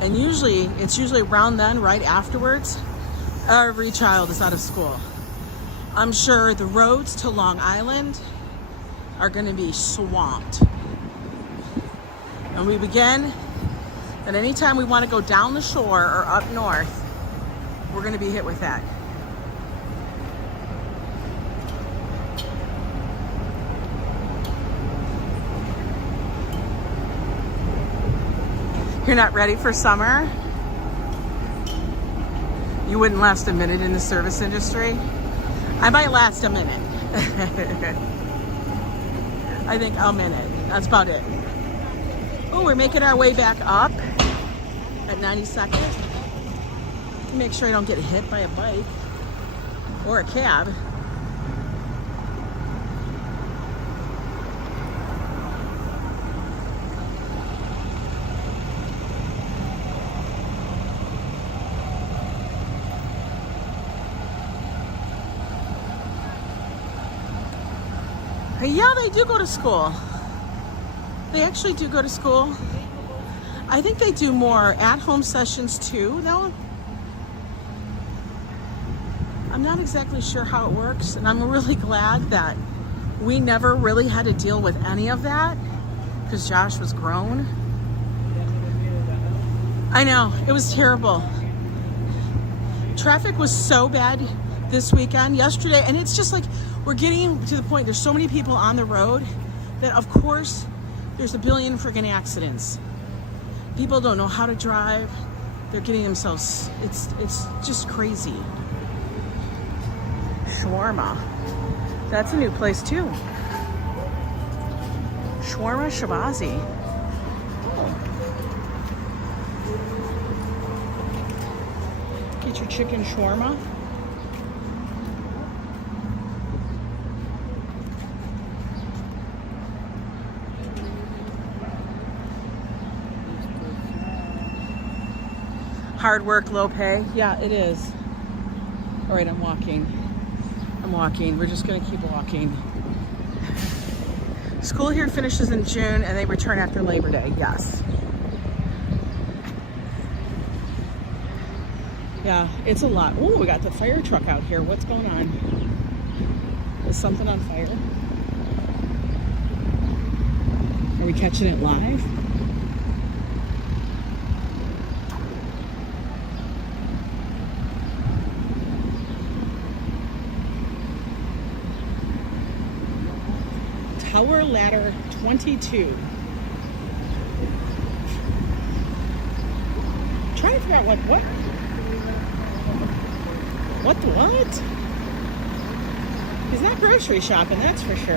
And it's usually around then, right afterwards, every child is out of school. I'm sure the roads to Long Island are going to be swamped. And we begin, and anytime we want to go down the shore or up north, we're going to be hit with that. You're not ready for summer? You wouldn't last a minute in the service industry? I might last a minute. I think a minute. That's about it. Oh, we're making our way back up at 92nd. Make sure I don't get hit by a bike or a cab. Yeah, they do go to school. They actually do go to school. I think they do more at-home sessions too, though. I'm not exactly sure how it works, and I'm really glad that we never really had to deal with any of that because Josh was grown. I know, it was terrible. Traffic was so bad this weekend, yesterday, and it's just like we're getting to the point, there's so many people on the road that of course there's a billion freaking accidents. People don't know how to drive. They're getting themselves, it's just crazy. Shawarma. That's a new place too. Shawarma Shabazi. Get your chicken shawarma. Hard work, low pay. Yeah, it is. All right, I'm walking. We're just gonna keep walking. School here finishes in June and they return after Labor Day, yes. Yeah, it's a lot. Oh, we got the fire truck out here. What's going on? Is something on fire? Are we catching it live? Tower Ladder 22. Trying to figure out what? He's not grocery shopping, that's for sure.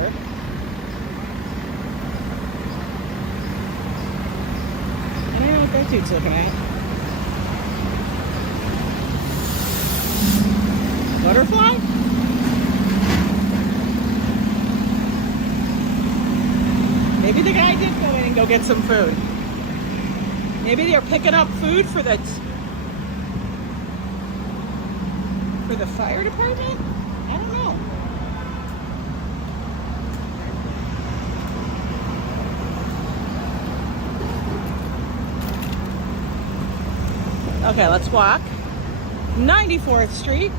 I don't know what that dude's looking at. Butterfly? Maybe the guy did go in and go get some food. Maybe they're picking up food for the fire department? I don't know. Okay, let's walk. 94th Street.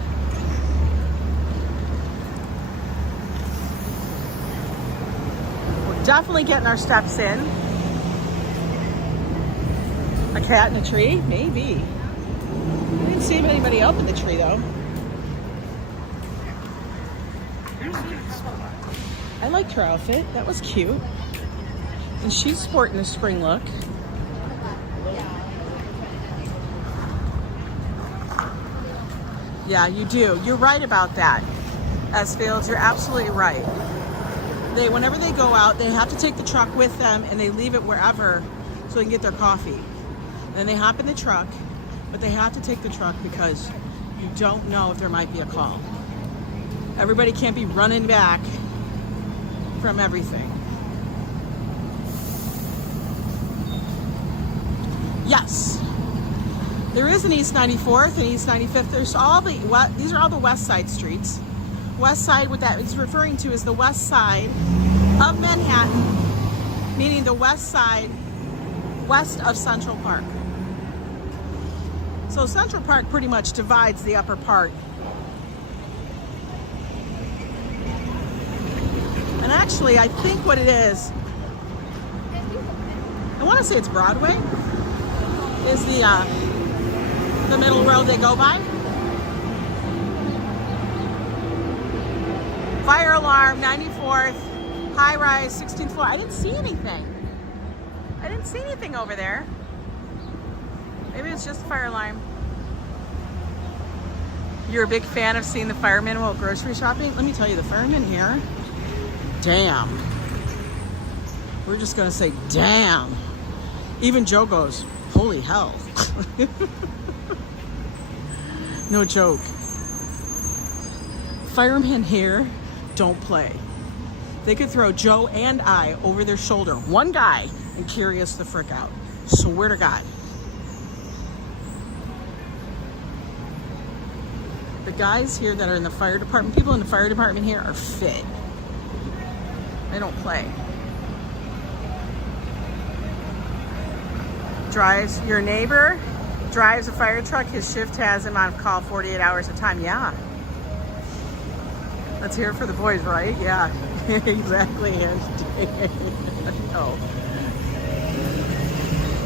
Definitely getting our steps in. A cat in a tree? Maybe. I didn't see anybody up in the tree though. I liked her outfit. That was cute. And she's sporting a spring look. Yeah, you do. You're right about that, S-Fields. You're absolutely right. Whenever they go out, they have to take the truck with them and they leave it wherever so they can get their coffee. Then they hop in the truck, but they have to take the truck because you don't know if there might be a call. Everybody can't be running back from everything. Yes, there is an East 94th and East 95th. There's all these are all the West Side streets. West Side, what that is referring to is the west side of Manhattan, meaning the west side, west of Central Park. So Central Park pretty much divides the upper part. And actually, I think what it is, I want to say it's Broadway, is the middle road they go by. Fire alarm, 94th, high rise, 16th floor. I didn't see anything. I didn't see anything over there. Maybe it's just a fire alarm. You're a big fan of seeing the firemen while grocery shopping? Let me tell you, the firemen here, damn. We're just gonna say damn. Even Joe goes, holy hell. No joke. Firemen here don't play. They could throw Joe and I over their shoulder, one guy, and carry us the frick out. Swear to God. The guys here that are in the fire department, people in the fire department here are fit. They don't play. Your neighbor drives a fire truck. His shift has him on call 48 hours at a time. Yeah. Let's hear it for the boys, right? Yeah, exactly. No.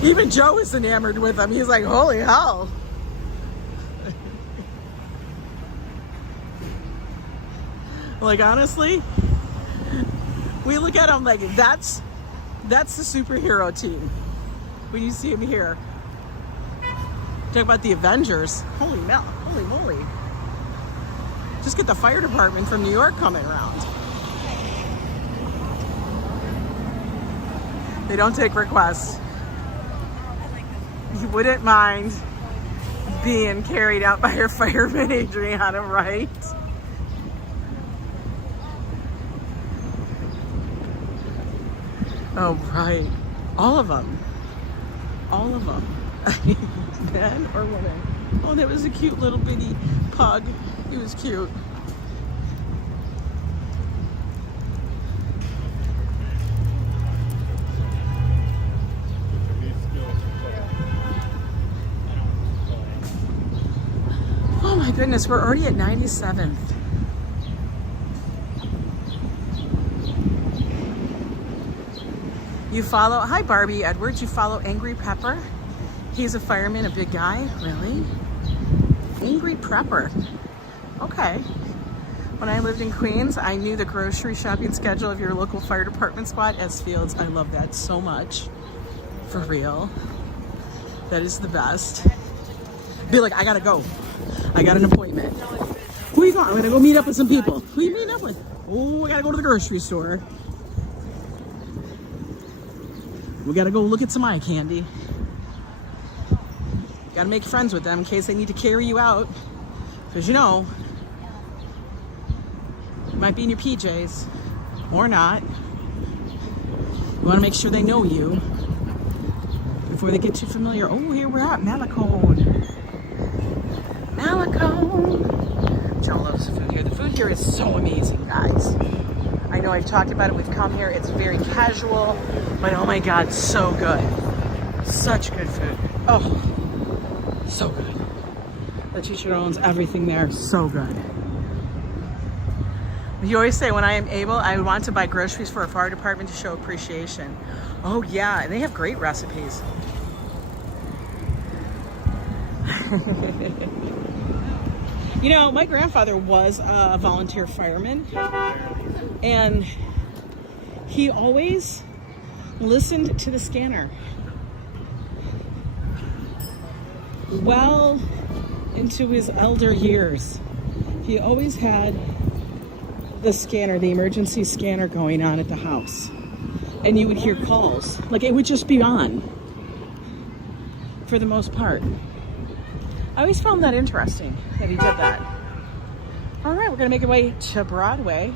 Even Joe is enamored with him. He's like, holy hell. Like, honestly, we look at him like, that's the superhero team. When you see him here. Talk about the Avengers. Holy moly. Just get the fire department from New York coming around. They don't take requests. You wouldn't mind being carried out by your fireman, Adriana, right? Oh, right. All of them. All of them. Men or women. Oh, that was a cute little bitty pug. He was cute. Oh my goodness, we're already at 97th. You follow, hi Barbie Edwards, you follow Angry Pepper? He's a fireman, a big guy, really? Angry Prepper, okay. When I lived in Queens, I knew the grocery shopping schedule of your local fire department squad, S Fields. I love that so much, for real. That is the best. Be like, I gotta go. I got an appointment. Who are you going? I'm gonna go meet up with some people. Who are you meeting up with? Oh, I gotta go to the grocery store. We gotta go look at some eye candy. Gotta make friends with them in case they need to carry you out. Because you know, you might be in your PJs or not. You wanna make sure they know you before they get too familiar. Oh, here we're at Malacone. Malacone. Joe loves the food here. The food here is so amazing, guys. I know I've talked about it. We've come here. It's very casual, but oh my God, so good. Such good food. Oh, so good. The teacher owns everything there. So good. You always say, when I am able, I want to buy groceries for a fire department to show appreciation. Oh yeah, and they have great recipes. You know, my grandfather was a volunteer fireman, and he always listened to the scanner well into his elder years. He always had the scanner, the emergency scanner going on at the house, and you would hear calls. Like, it would just be on for the most part. I always found that interesting that he did that. All right, we're gonna make our way to Broadway.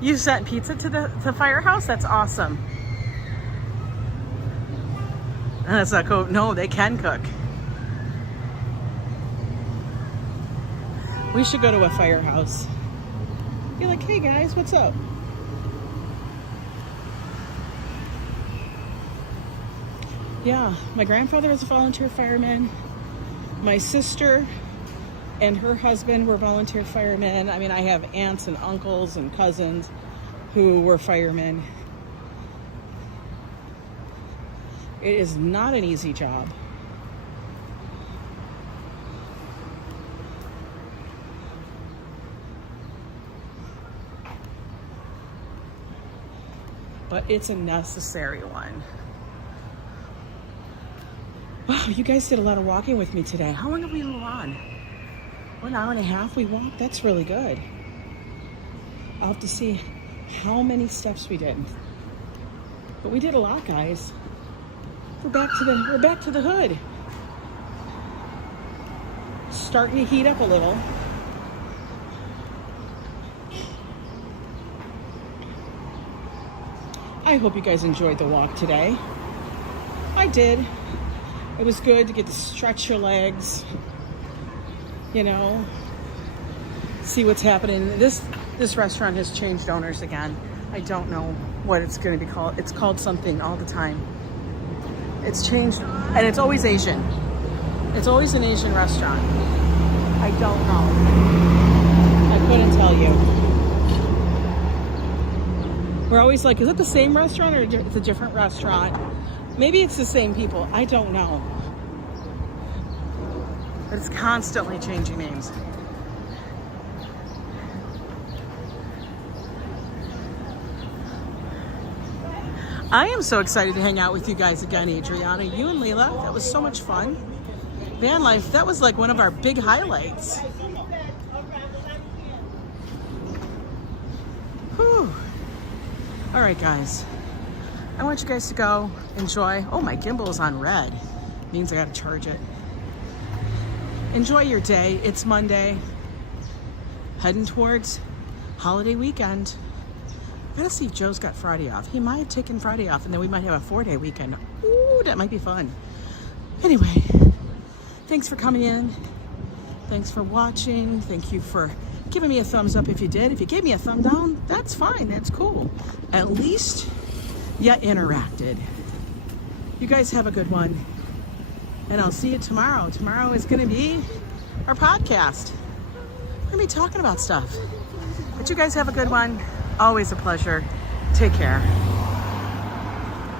You sent pizza to the firehouse? That's awesome. And that's not cool. No, they can cook. We should go to a firehouse. Be like, hey guys, what's up? Yeah, my grandfather was a volunteer fireman. My sister and her husband were volunteer firemen. I mean, I have aunts and uncles and cousins who were firemen. It is not an easy job. But it's a necessary one. Wow, you guys did a lot of walking with me today. How long have we been on? 1 hour and a half we walked? That's really good. I'll have to see how many steps we did. But we did a lot, guys. We're back to the hood. Starting to heat up a little. I hope you guys enjoyed the walk today. I did. It was good to get to stretch your legs, you know, see what's happening. This restaurant has changed owners again. I don't know what it's going to be called. It's called something all the time. It's changed, and it's always Asian. It's always an Asian restaurant. I don't know. I couldn't tell you. We're always like, is it the same restaurant or it's a different restaurant? Maybe it's the same people. I don't know. But it's constantly changing names. I am so excited to hang out with you guys again, Adriana. You and Leila, that was so much fun. Van life, that was like one of our big highlights. Whew. All right, guys. I want you guys to go enjoy. Oh, my gimbal is on red. Means I gotta charge it. Enjoy your day. It's Monday. Heading towards holiday weekend. I gotta see if Joe's got Friday off. He might have taken Friday off, and then we might have a 4-day weekend. Ooh, that might be fun. Anyway, thanks for coming in. Thanks for watching. Thank you for giving me a thumbs up if you did. If you gave me a thumb down, that's fine. That's cool. At least you interacted. You guys have a good one. And I'll see you tomorrow. Tomorrow is going to be our podcast. We're going to be talking about stuff. But you guys have a good one. Always a pleasure. Take care.